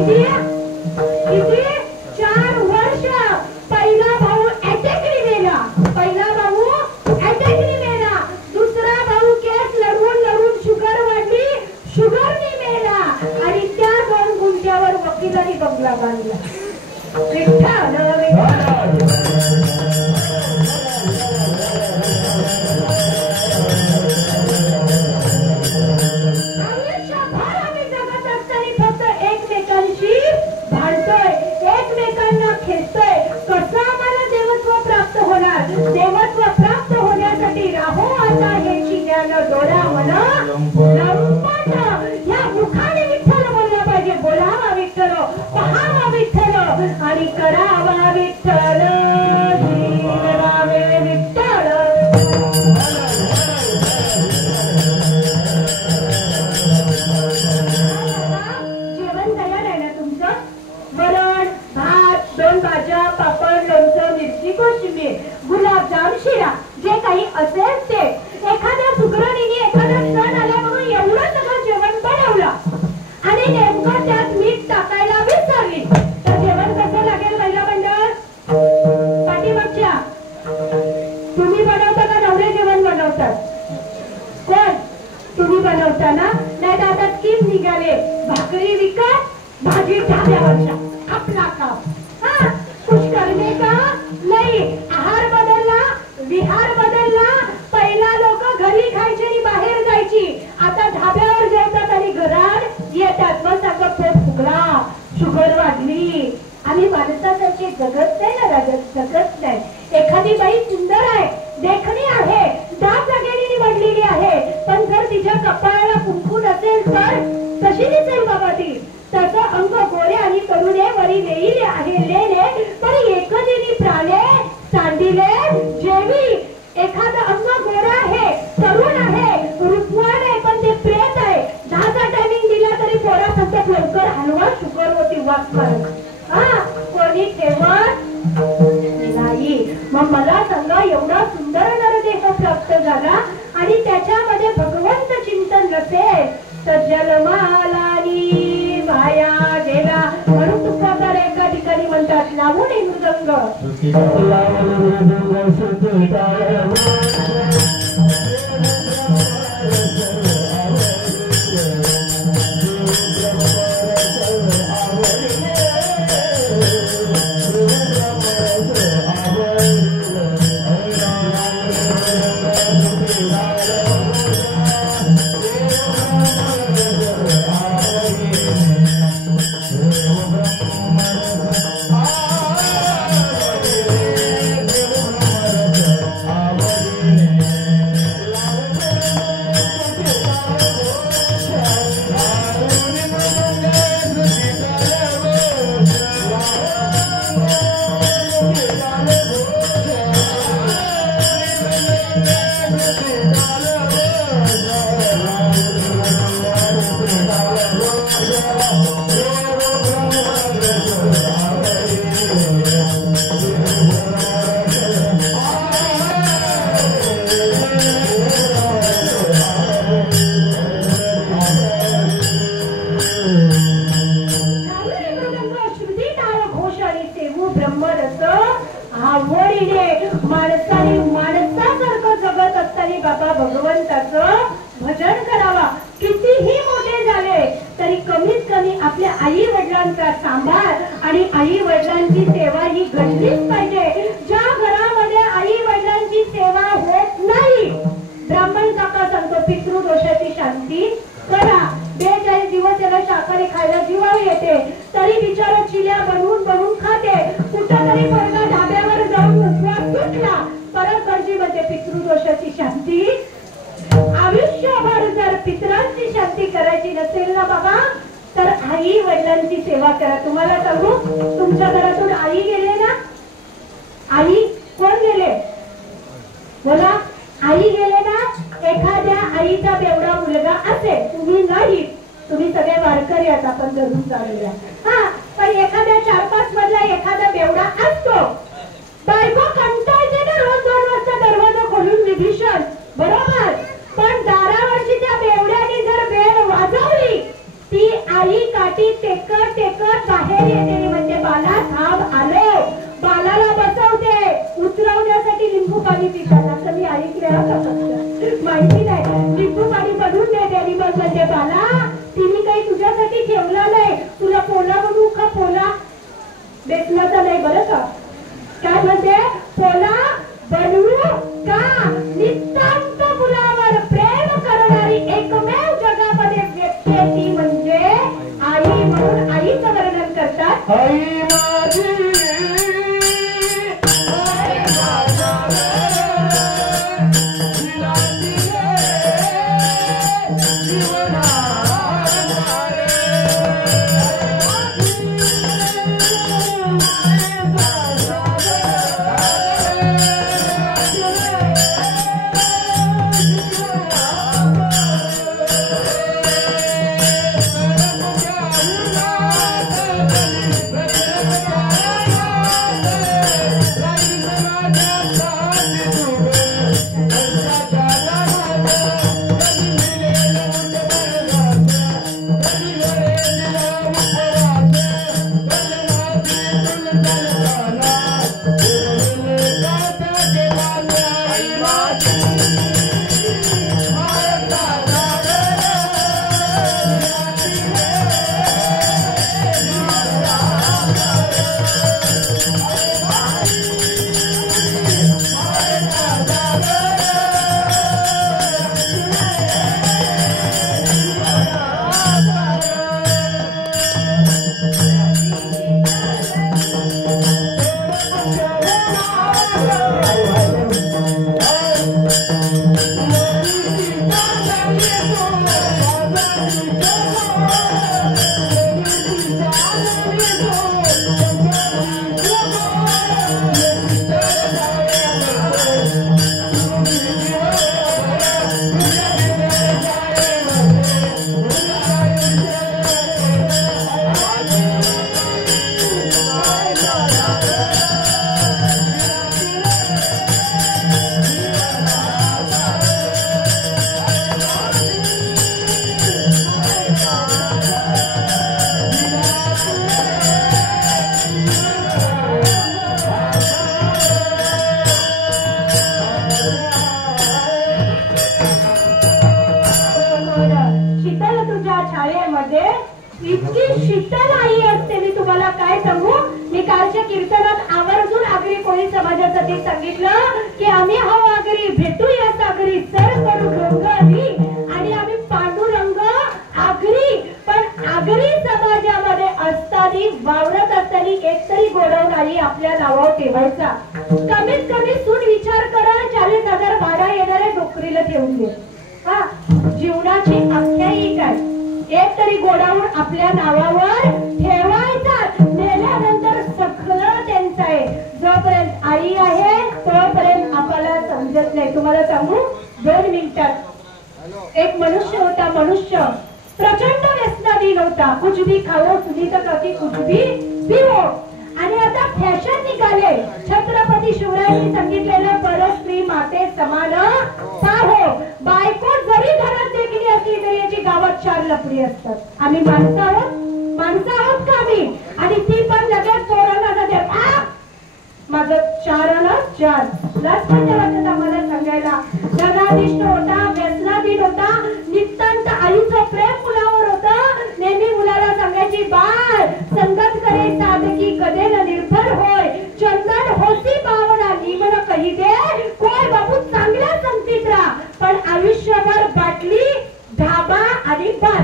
किती 4 वर्ष. पहिला भाऊ अटॅकने मेला. दुसरा भाऊ केस लढवून शुगर वाढली, शुगरने मेला. आणि त्या 2 गुंठ्यावर वकिलांनी बंगला बांधला. एकमेकांना खेचतोय. कसं आम्हाला देवत्व प्राप्त होणार? देवत्व प्राप्त होण्यासाठी राहो आता हे चिन्यान डोळा म्हणा लंपट. या मुखाने विठ्ठल बोलला पाहिजे. बोलावा विठ्ठल, पहावा विठ्ठल आणि करावा विठ्ठल, जीवनावे विठ्ठल. जेवण तयार आहे ना तुमचं? वरण भात, 2 भाज्या, पापड, लोणचं, मिरची, कोशिंबीर, गुलाबजाम, शिरा, जे काही असेल ते. एखाद्या सुगरणीने एखादा सण आला म्हणून एवढं सगळं जेवण बनवलं आणि नेमकं त्यात मीठ टाकायला विसरली तर जेवण कसं लागेल? महिला मंडळ पाठीमागच्या तुम्ही बनवता का नवरे जेवण बनवतात? कोण? तुम्ही बनवता ना? नाही तर आता स्कीम निघाले, भाकरी विकत भाजी ढाब्यावरच्या. आपला काम कुछ करने का नाही. आहार बदलला, विहार बदलला. पहिला लोक घरी खायची आणि बाहेर जायची. आता ढाब्यावर जेवतात आणि घरात येतात. मग सगळं पोट फुगला, शुगर वाढली. आम्ही माणसासाठी जगत नाही ना राजत, जगत नाही. एखादी बाई सुंदर आहे, देखणी आहे, दात जागेने निवडलेली आहे, पण जर तिच्या कपाळाला कुंकू नसेल तर कशी दिसेल बाबा ती? त्याचं अंग गोरे आणि करुणे वरी लेईले आहे लेले, पण एकदिनी प्राणे सांडिले जेवी. एखादं अंग गोरा आहे, तरुण आहे, रूपवान आहे, पण ते प्रेत आहे. 10चा टायमिंग दिला तरी पोरा फक्त लवकर हलवा, शुगर होती वास मारत. कोणी ठेवत नाही. मग मला सांगा, एवढा सुंदर नरदेह प्राप्त झाला आणि त्याच्यामध्ये भगवंत चिंतन नसेल तर जन्मालानी माया गेला. म्हणून तुकाकार एका ठिकाणी म्हणतात लावून मृदंग. भजन करावा. कितीही मोठे झाले तरी कमीत कमी आपल्या आई वडिलांचा सांभाळ आणि आई वडिलांची सेवा ही घडलीच पाहिजे. ज्या घरामध्ये आई वडिलांची सेवा होत नाही, ब्राह्मण काका सांगतो पितृदोषाची शांती करा. 42 दिवस त्याला शाकाहारी खायला जीवावर येते तरी बिचारा चिल्या बनवून खाते. कुठंतरी पोरगा ढाब्यावर जाऊन उपवास सुटला, परत गरजी मध्ये पितृदोषाची शांती. आयुष्यभर जर पितरांची शांती करायची नसेल ना बाबा तर आई वडिलांची सेवा करा. तुम्हाला सांगू, तुमच्या घरातून आई गेले ना, आई कोण गेले बोला? आई गेले ना. एखाद्या आईचा बेवडा मुलगा असेल, तुम्ही नाही, तुम्ही सगळे वारकरी आहात, आपण धरून चालूया. पण एखाद्या 4-5 मधला एखादा बेवडा असतो. बायको कंटाळते ना रोज 2 वाजता दरवाजा खोलून विभीषण, बरोबर? पण दारावरची त्या बेवड्याने जर बेल वाजवली, ती आई काठी टेकत लिंबू पाणी पिताना असं मी ऐकले माहिती नाही. लिंबू पाणी बनवून दे त्यांनी मग म्हणजे बाला तिने काही तुझ्यासाठी ठेवलं नाही. तुला पोला बनवू का? पोला बेसनाचा नाही बरं का. काय म्हणते? पोला बनवू का? नितांत मुलावर प्रेम करणारी एकमेव जगामध्ये व्यक्ती आहे ती म्हणजे आई. म्हणून आईचं वर्णन करतात. आई माझी इतकी शीतल आई असते. मी तुम्हाला काय सांगू. मी कालच्या कीर्तनात आवर्जून आगरी कोळी समाजासाठी सांगितलं की आम्ही हा आगरी भेटूया सागरी सर करू डोंगरी आणि आम्ही पांडुरंग आगरी. पण आगरी समाजामध्ये असताना वावरत असताना एकतरी गोडवून आई आपल्या नावावर ठेवायचा. कमीत कमी सून विचार करा 40,000 भाडा येणाऱ्या नोकरीला ठेवून दे. हा जीवनाची आख्यायिका काय. एक तरी गोडाऊन आपल्या नावावर ठेवायचा. मेल्यानंतर सगळं त्यांचं आहे. जोपर्यंत आई आहे तोपर्यंत आपल्याला समजत नाही. तुम्हाला सांगू 2 मिनिटात. एक मनुष्य होता. मनुष्य प्रचंड व्यसनाधीन होता. कुछ भी खाओ तुम्ही तर कधी कुछ भी पिओ. आणि आता फॅशन निघाले. छत्रपती शिवरायांनी सांगितलेलं बरं स्त्री माते समान पाहो. बायको जरी घरात देखील असली तरी याची गावात 4 लफडी असतात. आम्ही माणसं आहोत का आम्ही. आणि ती पण लगेच पोरांना जाते माझं 4 लाच पण वाटत आम्हाला सांगायला. धनाधिष्ठ होता. व्यसनाधीन होता. नितांत आईचं प्रेम मुलावर होतं. नेहमी मुलाला सांगायची बाळ संगत करे साधकी कदे न निर्भर होय. चंदन होसी बावना निमन कही दे कोय बाबू चांगल्या संगतीत राहा. पण आयुष्यभर बाटली ढाबा आणि बार.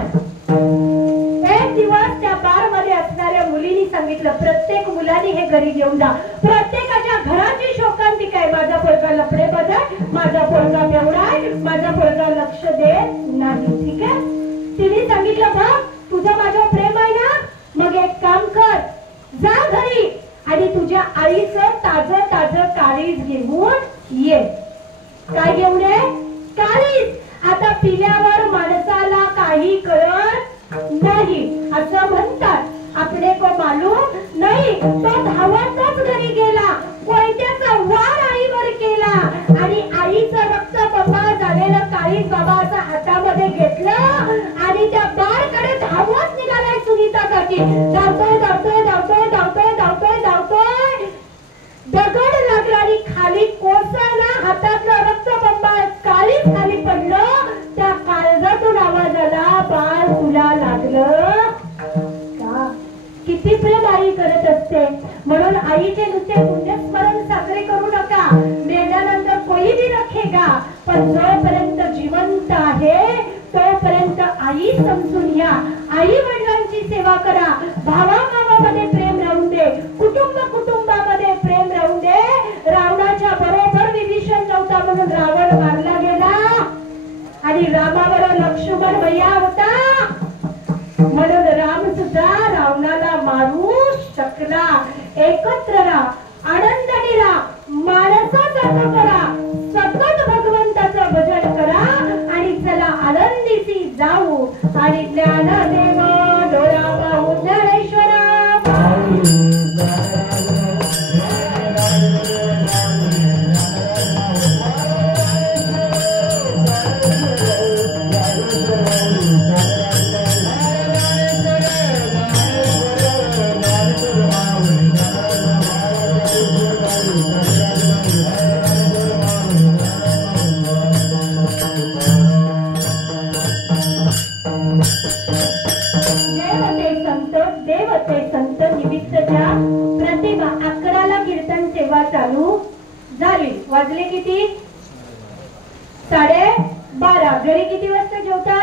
एक दिवस त्या बार मध्ये असणाऱ्या मुलींनी सांगितलं प्रत्येक मुलाने हे घरी घेऊन जा. प्रत्येकाच्या घराची शोकांतिका आहे. माझा पोरगा लफडे बदल, माझा पोरगा बेवडाय, माझा पोरगा लक्ष देत नाही. ठीक आहे. तिने सांगितलं बघ तुझं माझ्यावर प्रेम आहे ना. मग एक काम कर जा घरी आणि तुझ्या आईचं ताजं काळीज घेऊन ये. काय घेऊन ये? काळीज. आता पिल्यावर माणसाला काही कळत नाही असं म्हणतात. आपले को मालूम नाही. तो धावतच घरी गेला. कोयत्याचा वार आईवर केला आणि आईचं रक्त बंबा झालेलं काळीज बाबाच्या हातामध्ये घेतलं आणि त्या बाळकडे धावत निघालाय सुनीतासाठी. धावतोय दगड लागला आणि खाली कोसळला. हातातलं रक्तबंबाळ काळीच खाली पडलं, त्या काळजातून आवाज आला, बाळ तुला लागलं का? किती प्रेम आई करत असते. म्हणून आईचे नुसते पुण्यस्मरण साजरे करू नका, मेल्यानंतर कोई भी रखेगा, पण जोपर्यंत जिवंत आहे तोपर्यंत आई समजून घ्या. आई वडिलांची सेवा करा. भावाभावामध्ये प्रेम राहून दे, कुटुंबामध्ये प्रेम राहून दे. रावणाच्या बरोबर विभीषण नव्हता म्हणून रावण मारला गेला आणि रामावर लक्ष्मण भैया होता म्हणून राम सुद्धा रावणाला मारू शकला. एकत्र राहा, आनंदाने राहा, माणसासारखं करा, सतत भगवंताचं भजन करा आणि चला आनंदीची जाऊ. आणि ज्ञानदेव डोळा पाहून ज्ञानेश्वर प्रतिभा 11ला कीर्तन सेवा चालू झाली. वाजले किती? 12:30. घरी किती वाजता जेवता?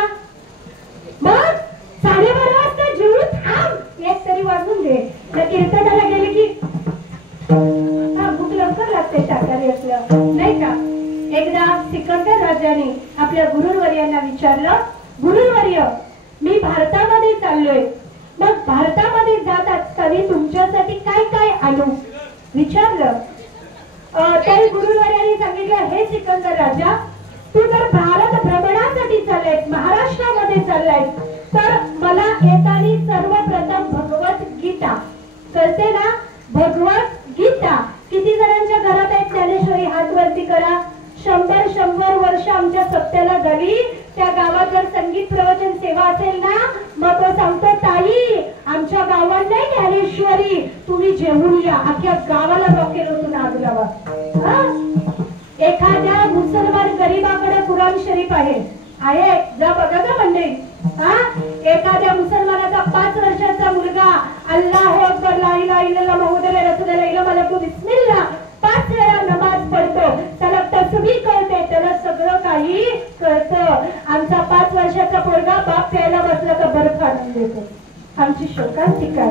मग 12:30 वाजता जेवून थांब, एक तरी वाजून दे. कीर्तनाला गेले की भूक लवकर लागते शाकाहारी असलं नाही का. एकदा सिकंदर राजाने आपल्या गुरुवर्यांना विचारलं, गुरुवर्य मी भारतामध्ये चाललोय, मग भारतामध्ये जात असताना तुमच्यासाठी काय काय आणू विचारलं. त्यावेळी गुरुवर्यांनी सांगितलं, हे सिकंदर राजा, तू जर भारत भ्रमणासाठी चाललायस, महाराष्ट्रामध्ये चाललायस, तर मला येताना सर्वप्रथम भगवत गीता कळते ना? भगवत गीता किती जणांच्या घरात आहे? ज्ञानेश्वरी हात वरती करा. 100 वर्ष आमच्या सप्त्याला झाली. त्या गावात जर संगीत प्रवचन सेवा असेल ना, मग तो सांगतो, ताई आमच्या गावात नाही ज्ञानेश्वरी, तुम्ही जेवून या. अख्ख्या गावाला रॉकेल होतो नाद लावा. एखाद्या मुसलमान गरीबाकडे कुराण शरीफ आहे, जा बघा का मंडळी. एखाद्या मुसलमानाचा 5 वर्षाचा मुलगा अल्लाहू अकबर ला इलाहा इल्लल्लाह मुहम्मद रसूलुल्लाह बिस्मिल्लाह 5 वेळा नमाज पढतो, त्याला तस्बीह कळते, त्याला सगळं काही कळतं. आमचा 5 वर्षाचा पोरगा बाप प्यायला बसला तर बर्फ आणून देतो. आमची शोकांतिका.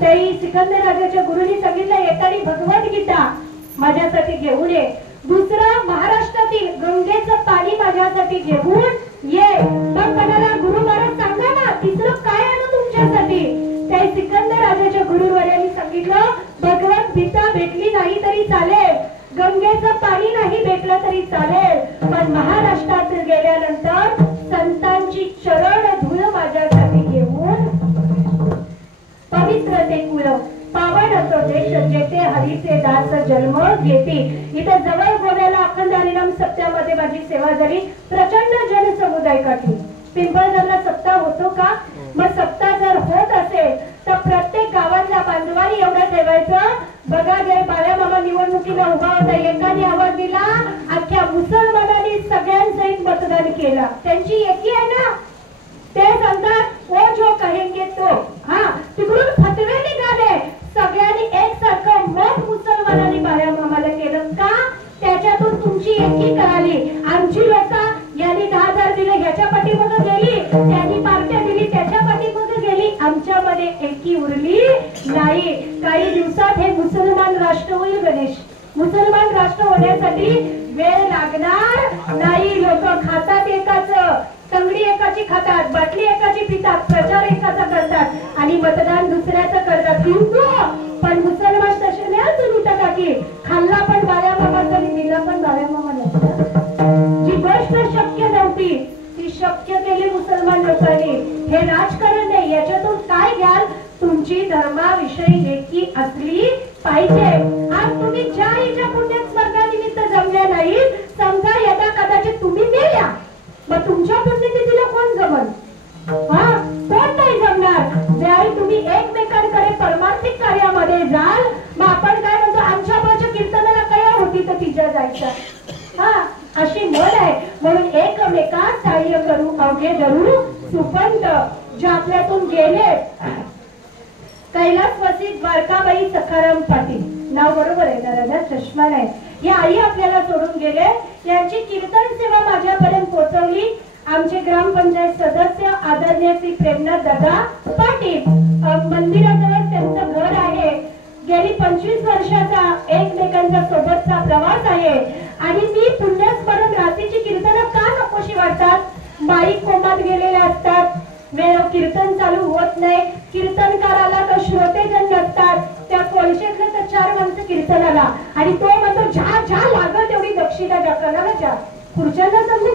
त्याही सिकंदर राजाच्या गुरुनी सांगितलं, येतानी भगवद्गीता माझ्यासाठी घेऊन ये. दुसरं, महाराष्ट्रातील गंगेचं पाणी माझ्यासाठी घेऊन ये. मग कोणाला गुरु महाराज सांगा ना, तिसरं काय आणू तुमच्यासाठी? त्या सिकंदर राजाच्या गुरुवर्यांनी सांगितलं, भगवद्गीता भेटली नाही तरी चालेल, गंगेचं पाणी नाही भेटलं तरी चालेल, पण महाराष्ट्रात गेल्यानंतर संतांची चरण धूळ माझ्यासाठी घेऊन पवित्र ते कुळ पावन तो देश जेथे हरीचे दास जन्म घेते. इथं जवळ गोव्याला अखंड हरिनाम सप्त्यामध्ये माझी सेवा झाली. प्रचंड जनसमुदाय काठी. पिंपळदरला सप्ताह होतो का? मग सप्ताह जर होत असेल तर प्रत्येक गावातल्या बांधवांनी एवढं ठेवायचं, बघा गे बाळ्या मामा निवडणुकीला उभा होता, एकाने आवाज दिला, अख्ख्या मुसलमानांनी सगळ्यांसहित मतदान केला. त्यांची एकी आहे ना, ते सांगतात वो जो कहेंगे तो. तिकडून फतवे निघाले, सगळ्यांनी एकसारखं मत मुसलमानांनी बाळ्या मामाला केलं का? त्याच्यातून तुमची एकी कळाली. आमची लोक यांनी 10,000 दिले ह्याच्या पाठीमागे गेली, त्यांनी पार्ट्या दिली त्याच्या पाठीमागे गेली, आमच्यामध्ये एकी उरली नाही. काही दिवसात हे मुसलमान राष्ट्र होईल. गणेश, मुसलमान राष्ट्र होण्यासाठी वेळ लागणार नाही. लोक खातात एकाच, तंगडी एकाची खातात, बाटली एकाची पितात, प्रचार एकाचा करतात आणि मतदान दुसऱ्याचं करतात. हिंदू पण मुसलमान तसे नाही. लुटा टाकी खाल्ला पण बाळ्या मामाचा आणि दिला पण बाळ्या मामाने. जी गोष्ट शक्य नव्हती ती शक्य केली मुसलमान लोकांनी. हे राजकारण नाही. याच्यातून काय घ्याल? तुमची धर्माविषयी लेखी असली पाहिजे. आज तुम्ही ज्या हिच्या पुण्यस्मरणानिमित्त जमल्या नाही, समजा यदा कदाचित तुम्ही मेल्या, मग तुमच्या पुण्यतिथीला कोण जमल? कोण नाही जमणार. ज्यावेळी तुम्ही एकमेकांकडे परमार्थिक कार्यामध्ये जाल, मग आपण काय म्हणतो, आमच्या बाच्या कीर्तनाला काय होती तर तिच्या जायच्या. हा अशी म्हण आहे. म्हणून एकमेकात सहाय्य करू अवघे धरू सुपंत. जे आपल्यातून गेले कैलासवासी द्वारकाबाई सखाराम पाटील, नाव बरोबर आहे ना राजा, चष्मा नाही. या आई आपल्याला सोडून गेले. यांची कीर्तन सेवा माझ्यापर्यंत पोहोचवली आमचे ग्रामपंचायत सदस्य आदरणीय श्री प्रेमनाथ दादा पाटील. मंदिराजवळ त्यांचं घर आहे. गेली 25 वर्षाचा एकमेकांच्या सोबतचा प्रवास आहे. आणि मी पुण्यस्मरण रात्रीची कीर्तन का नकोशी वाटतात. माईक कोमात गेलेले असतात, वेळ कीर्तन चालू होत नाही. कीर्तनकाराला तर श्रोतेजन नसतात. त्या कोळशेतलं तर 4 माणसं कीर्तनाला आणि तो म्हणतो झा झा लागत तेवढी दक्षिणा द्या, कणाला द्या. पुढच्याला समजू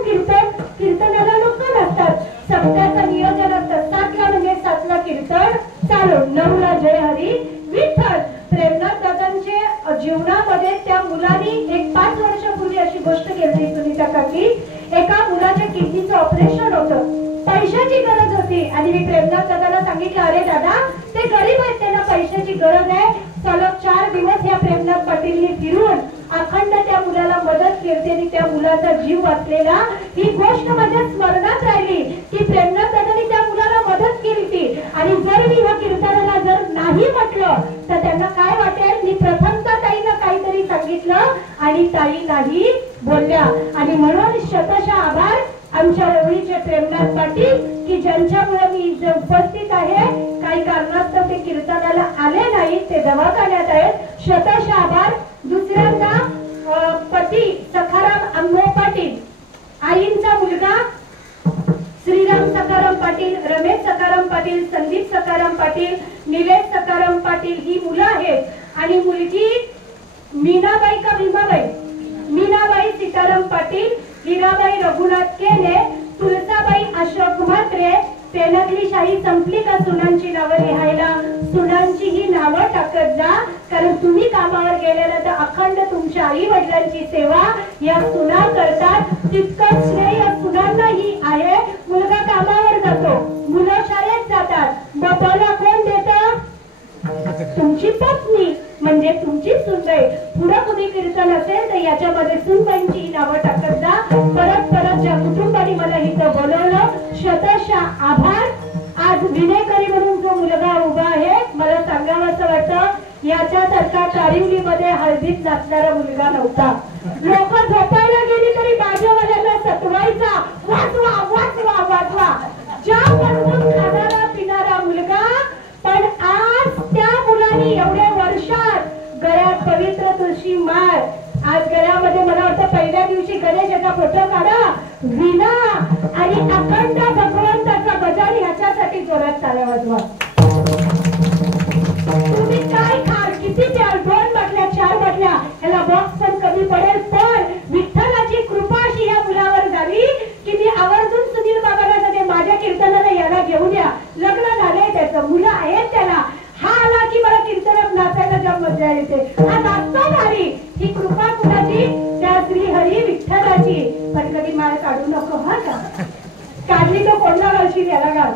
कीर्तनाला लोक नसतात. सप्त्याचं नियोजन असतं. 7ला म्हणजे 7ला कीर्तन चालू. 9ला जय हरी विठ्ठल. प्रेमनाथ दादांचे जीवनामध्ये त्या मुलांनी एक 5 वर्षापूर्वी अशी गोष्ट केली सुनीता काकी. एका मुलाच्या किडनीचं ऑपरेशन होतं. पैशाची गरज होती आणि मी प्रेमनाथ दादाला सांगितलं, अरे दादा ते गरीब आहेत, त्यांना पैशाची गरज आहे. सलग 4 दिवस या प्रेमनाथ पाटीलनी फिरून अखंड त्या मुलाला मदत केली आणि त्या मुलाचा जीव वाचलेला. ही गोष्ट माझ्या स्मरणात राहिली की प्रेमनाथ दादांनी त्या मुलाला मदत केली ती. आणि जर मी ह्या कीर्तनाला जर नाही म्हटलं तर त्यांना काय वाटेल. मी प्रथमतः ताईला काहीतरी सांगितलं आणि ताई नाही बोलल्या. आणि म्हणून शतशः आभार आमच्या ओळीचे प्रेमनाथ पाटील की ज्यांच्यामुळे मी इथे उपस्थित आहे. काही कारणास्तव ते कीर्तनाला आले नाही, ते दवाखान्यात आहेत. शतशः आभार. दुसऱ्यांदा पती सखाराम अम्मो पाटील, आईंचा मुलगा श्रीराम सखाराम पाटील, रमेश सखाराम पाटील, संदीप सखाराम पाटील, निलेश सखाराम पाटील ही मुलं आहेत. आणि मुलगी मीनाबाई का भीमाबाई, मीनाबाई सीताराम पाटील, हिराबाई रघुनाथ केले, तुळसाबाई अशोक म्हात्रे. पेनातली शाही संपली का सुनांची नावं लिहायला. सुनांची ही नावं टाकत जा, कारण तुम्ही कामावर गेल्यानंतर अखंड तुमच्या आई वडिलांची सेवा या सुना करतात. तितकंच श्रेय सुनांनाही आहे. मुलगा कामावर जातो, मुलं शाळेत जातात, बाबाला कोण देतं. तुमची पत्नी म्हणजे तुमची सुनबाई. पुढे कधी कीर्तन असेल तर याच्यामध्ये सुनबाईंची नावं टाकत जा. परत परत ज्या कुटुंबाने मला इथं बोलवलं शतशः आभार. आज विनेकरी म्हणून जो मुलगा उभा आहे, मला सांगावं असं वाटतं याच्यासारखा कारिवलीमध्ये हळदीत नाचणारा मुलगा नव्हता. लोक झोपायला गेली तरी बाजूवाल्याला सतवायचा, वाचवा वाचवा वाचवा. ज्या बनवून खाणारा पिणारा मुलगा. पण आज त्या मुलांनी एवढ्या वर्षात गळ्यात पवित्र तुळशी माळ. आज गळ्यामध्ये मला वाटतं पहिल्या दिवशी गणेशाचा फोटो काढा, विना आणि अखंड भगवंताचा गजारी ह्याच्यासाठी जोरात चाल्या वाजवा. तुम्ही काय खाल, किती द्याल, 2 बाटल्या 4 बाटल्या, ह्याला बॉक्स पण कमी पडेल. पण विठ्ठलाची कृपा अशी या मुलावर झाली की मी आवर्जून सुनील बाबाला सांगते माझ्या कीर्तनाला याला घेऊन या. लग्न झालंय त्याचं, मुलं आहेत त्याला. हा आला की मला कीर्तनात नाचायला जाम मजा येते. हा नाचतो भारी. ही कृपा कुणाची, त्या श्री हरी विठ्ठलाची. पण कधी माळ काढू नको हा का. काढली तो कोणला घालशील याला घाल.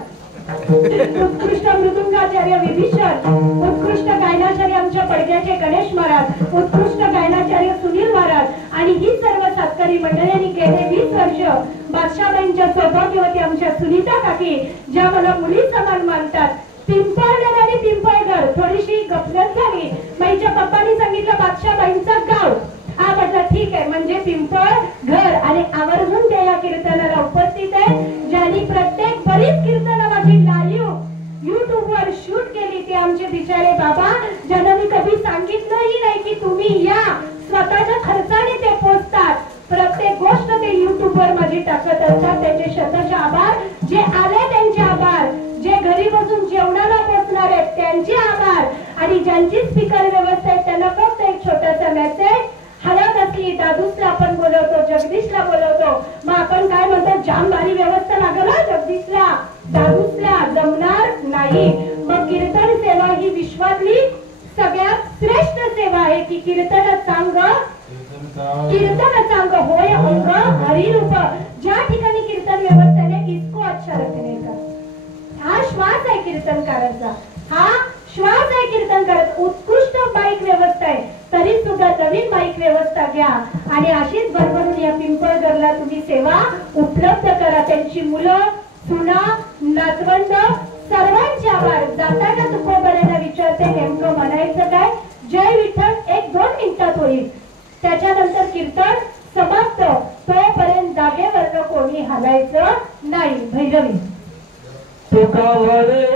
उत्कृष्ट मृदुंगाचार्य विभीषण, उत्कृष्ट गायनाचार्य आमच्या पडद्याचे गणेश महाराज, उत्कृष्ट गायनाचार्य सुनील महाराज आणि ही सर्व सातकरी मंडळींनी गेले 20 वर्ष बादशाबाईंच्या सौभाग्यवती आमच्या सुनीता काकी, ज्या मला मुली समान मानतात. पिंपळनेर आणि पिंपळगड थोडीशी गफलत झाली. माईच्या पप्पांनी सांगितलं बादशाबाईंचं गाव. हा म्हटलं ठीक आहे, म्हणजे पिंपळ घर. आणि आवर्जून त्या या कीर्तनाला उपस्थित आहे. ज्यांनी प्रत्येक बरीच कीर्तन माझी लाईव्ह युट्यूबवर शूट केली ते आमचे बिचारे बाबा, ज्यांना मी कधी सांगितलंही नाही की तुम्ही या. स्वतःच्या खर्चाने ते पोचतात. प्रत्येक गोष्ट ते युट्यूबवर माझी टाकत असतात. त्यांचे शतशः आभार. जे आले त्यांचे आभार, जे घरी बसून जेवणाला पोचणार आहेत त्यांचे आभार. आणि ज्यांची स्पीकर व्यवस्था आहे त्यांना फक्त एक छोटासा मेसेज. हळद असली दादूसला आपण बोलवतो, जगदीशला बोलवतो. मग आपण काय म्हणतो, जाम भारी व्यवस्था लागल जगदीशला, दादूसला जमणार नाही. मग कीर्तन सेवा ही विश्वातली सगळ्यात श्रेष्ठ सेवा आहे की कीर्तन सांग होय अंग हरी रूप. ज्या ठिकाणी कीर्तन व्यवस्था इसको अच्छा रखने का. हा श्वास आहे कीर्तनकाराचा, हा श्वास आहे कीर्तनकाराचा. उत्कृष्ट बाईक व्यवस्था आहे. तरी सुद्धा नवीन माईक व्यवस्था घ्या आणि अशीच भरभरून या पिंपळगरला तुम्ही सेवा उपलब्ध करा. त्यांची मुलं, सुना, नातवंड सर्वांचे आभार. जाताना तुकोबऱ्यांना विचारते नेमकं म्हणायचं काय? जय विठ्ठल 1-2 मिनिटात होईल. त्याच्यानंतर कीर्तन समाप्त. तोपर्यंत जागेवरनं कोणी हलायचं नाही. भैरवी तुकावरे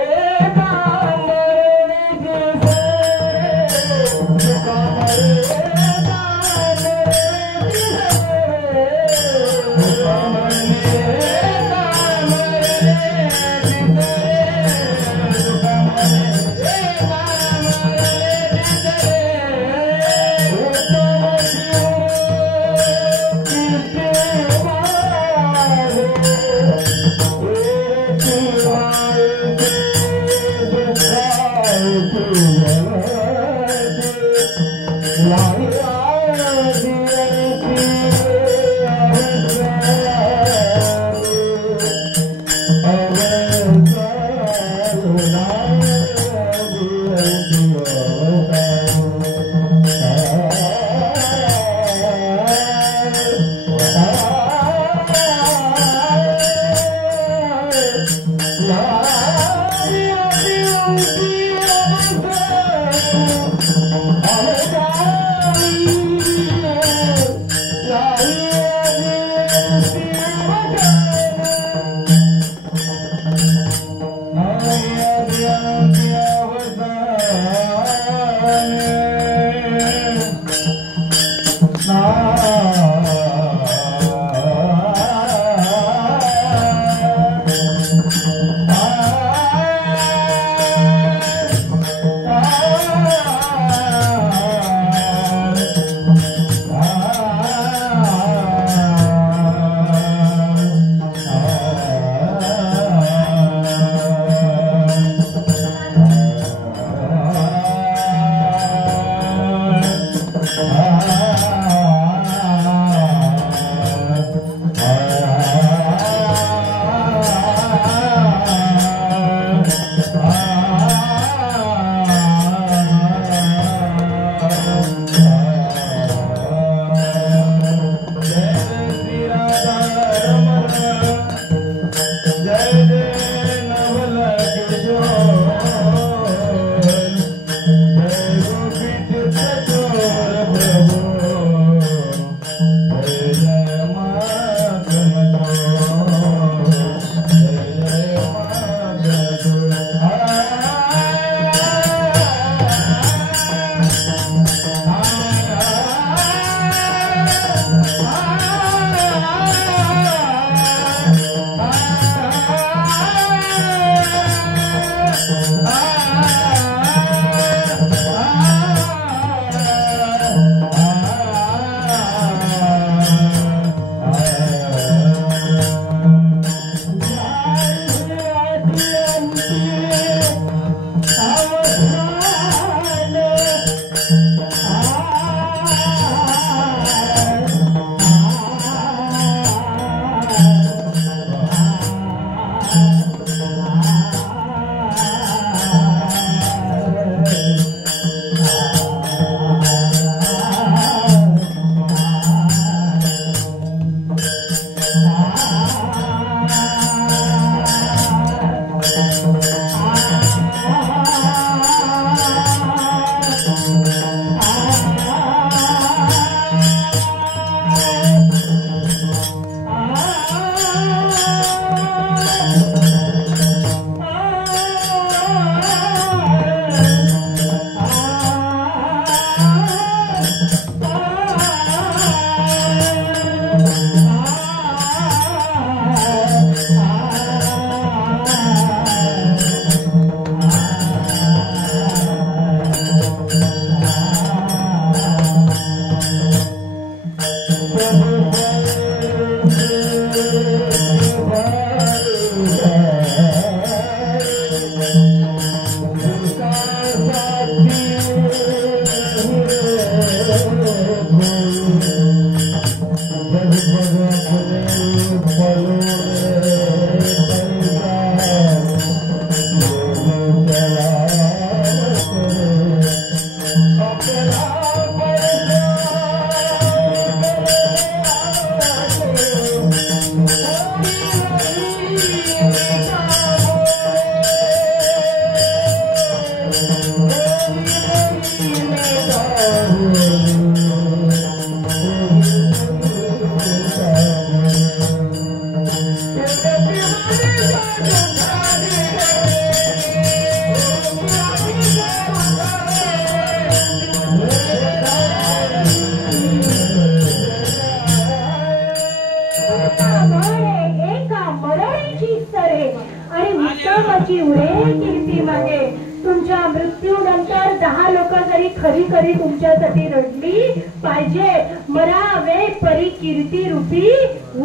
एका म्हणे एका मरणीची सरे आणि उत्तमाची उरे कीर्ती मागे. तुमच्या मृत्यूनंतर 10 लोक जरी खरी खरी तुमच्यासाठी रडली पाहिजे. मरावे परी कीर्ती रूपी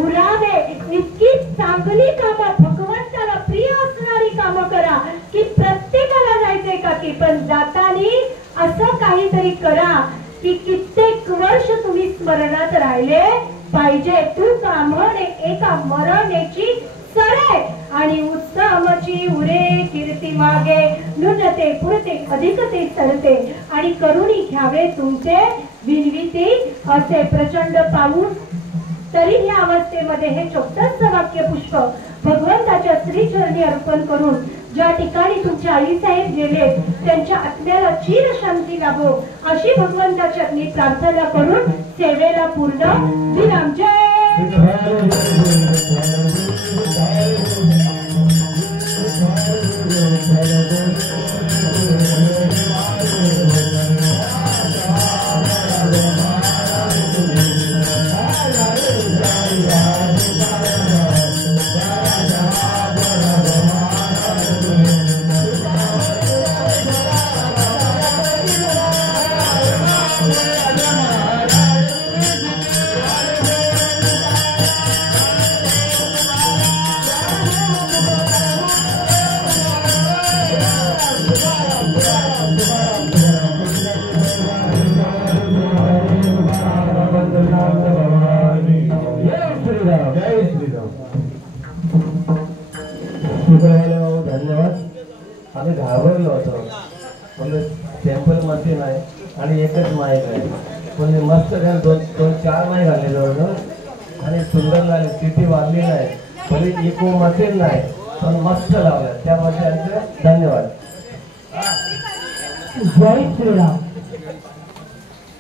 उरावे. इतकी चांगली कामं भगवंताला प्रिय असणारी कामं करा की प्रत्येकाला जायचंय का की पण जातानी असं काहीतरी करा की कित्येक वर्ष तुम्ही स्मरणात राहिले पाहिजे. तू का म्हणे एका मरणेची सरे आणि उत्तमची उरे कीर्ती मागे. नुजते पुरते अधिक ते चढते आणि करुणी घ्यावे तुमचे विनविती. असे प्रचंड पाऊस तरी या अवस्थेमध्ये हे छोटंसं वाक्य पुष्प भगवंताच्या श्रीचरणी अर्पण करून ज्या ठिकाणी तुमचे आईसाहेब गेले त्यांच्या आत्म्याला चिर शांती लाभो अशी भगवंताच्या चरणी प्रार्थना करून सेवेला पूर्ण विराम. जय धन्यवाद. आम्ही घाबरलो होतो म्हणजे टेम्पल मध्ये नाही आणि एकच माईक आहे पण मस्त काय दोन चार माईक आले जवळजवळ आणि सुंदर लागले. सिटी वाढली नाही भले इको मध्ये नाही पण मस्त लावल्या त्यामध्ये धन्यवाद. जय श्रीराम.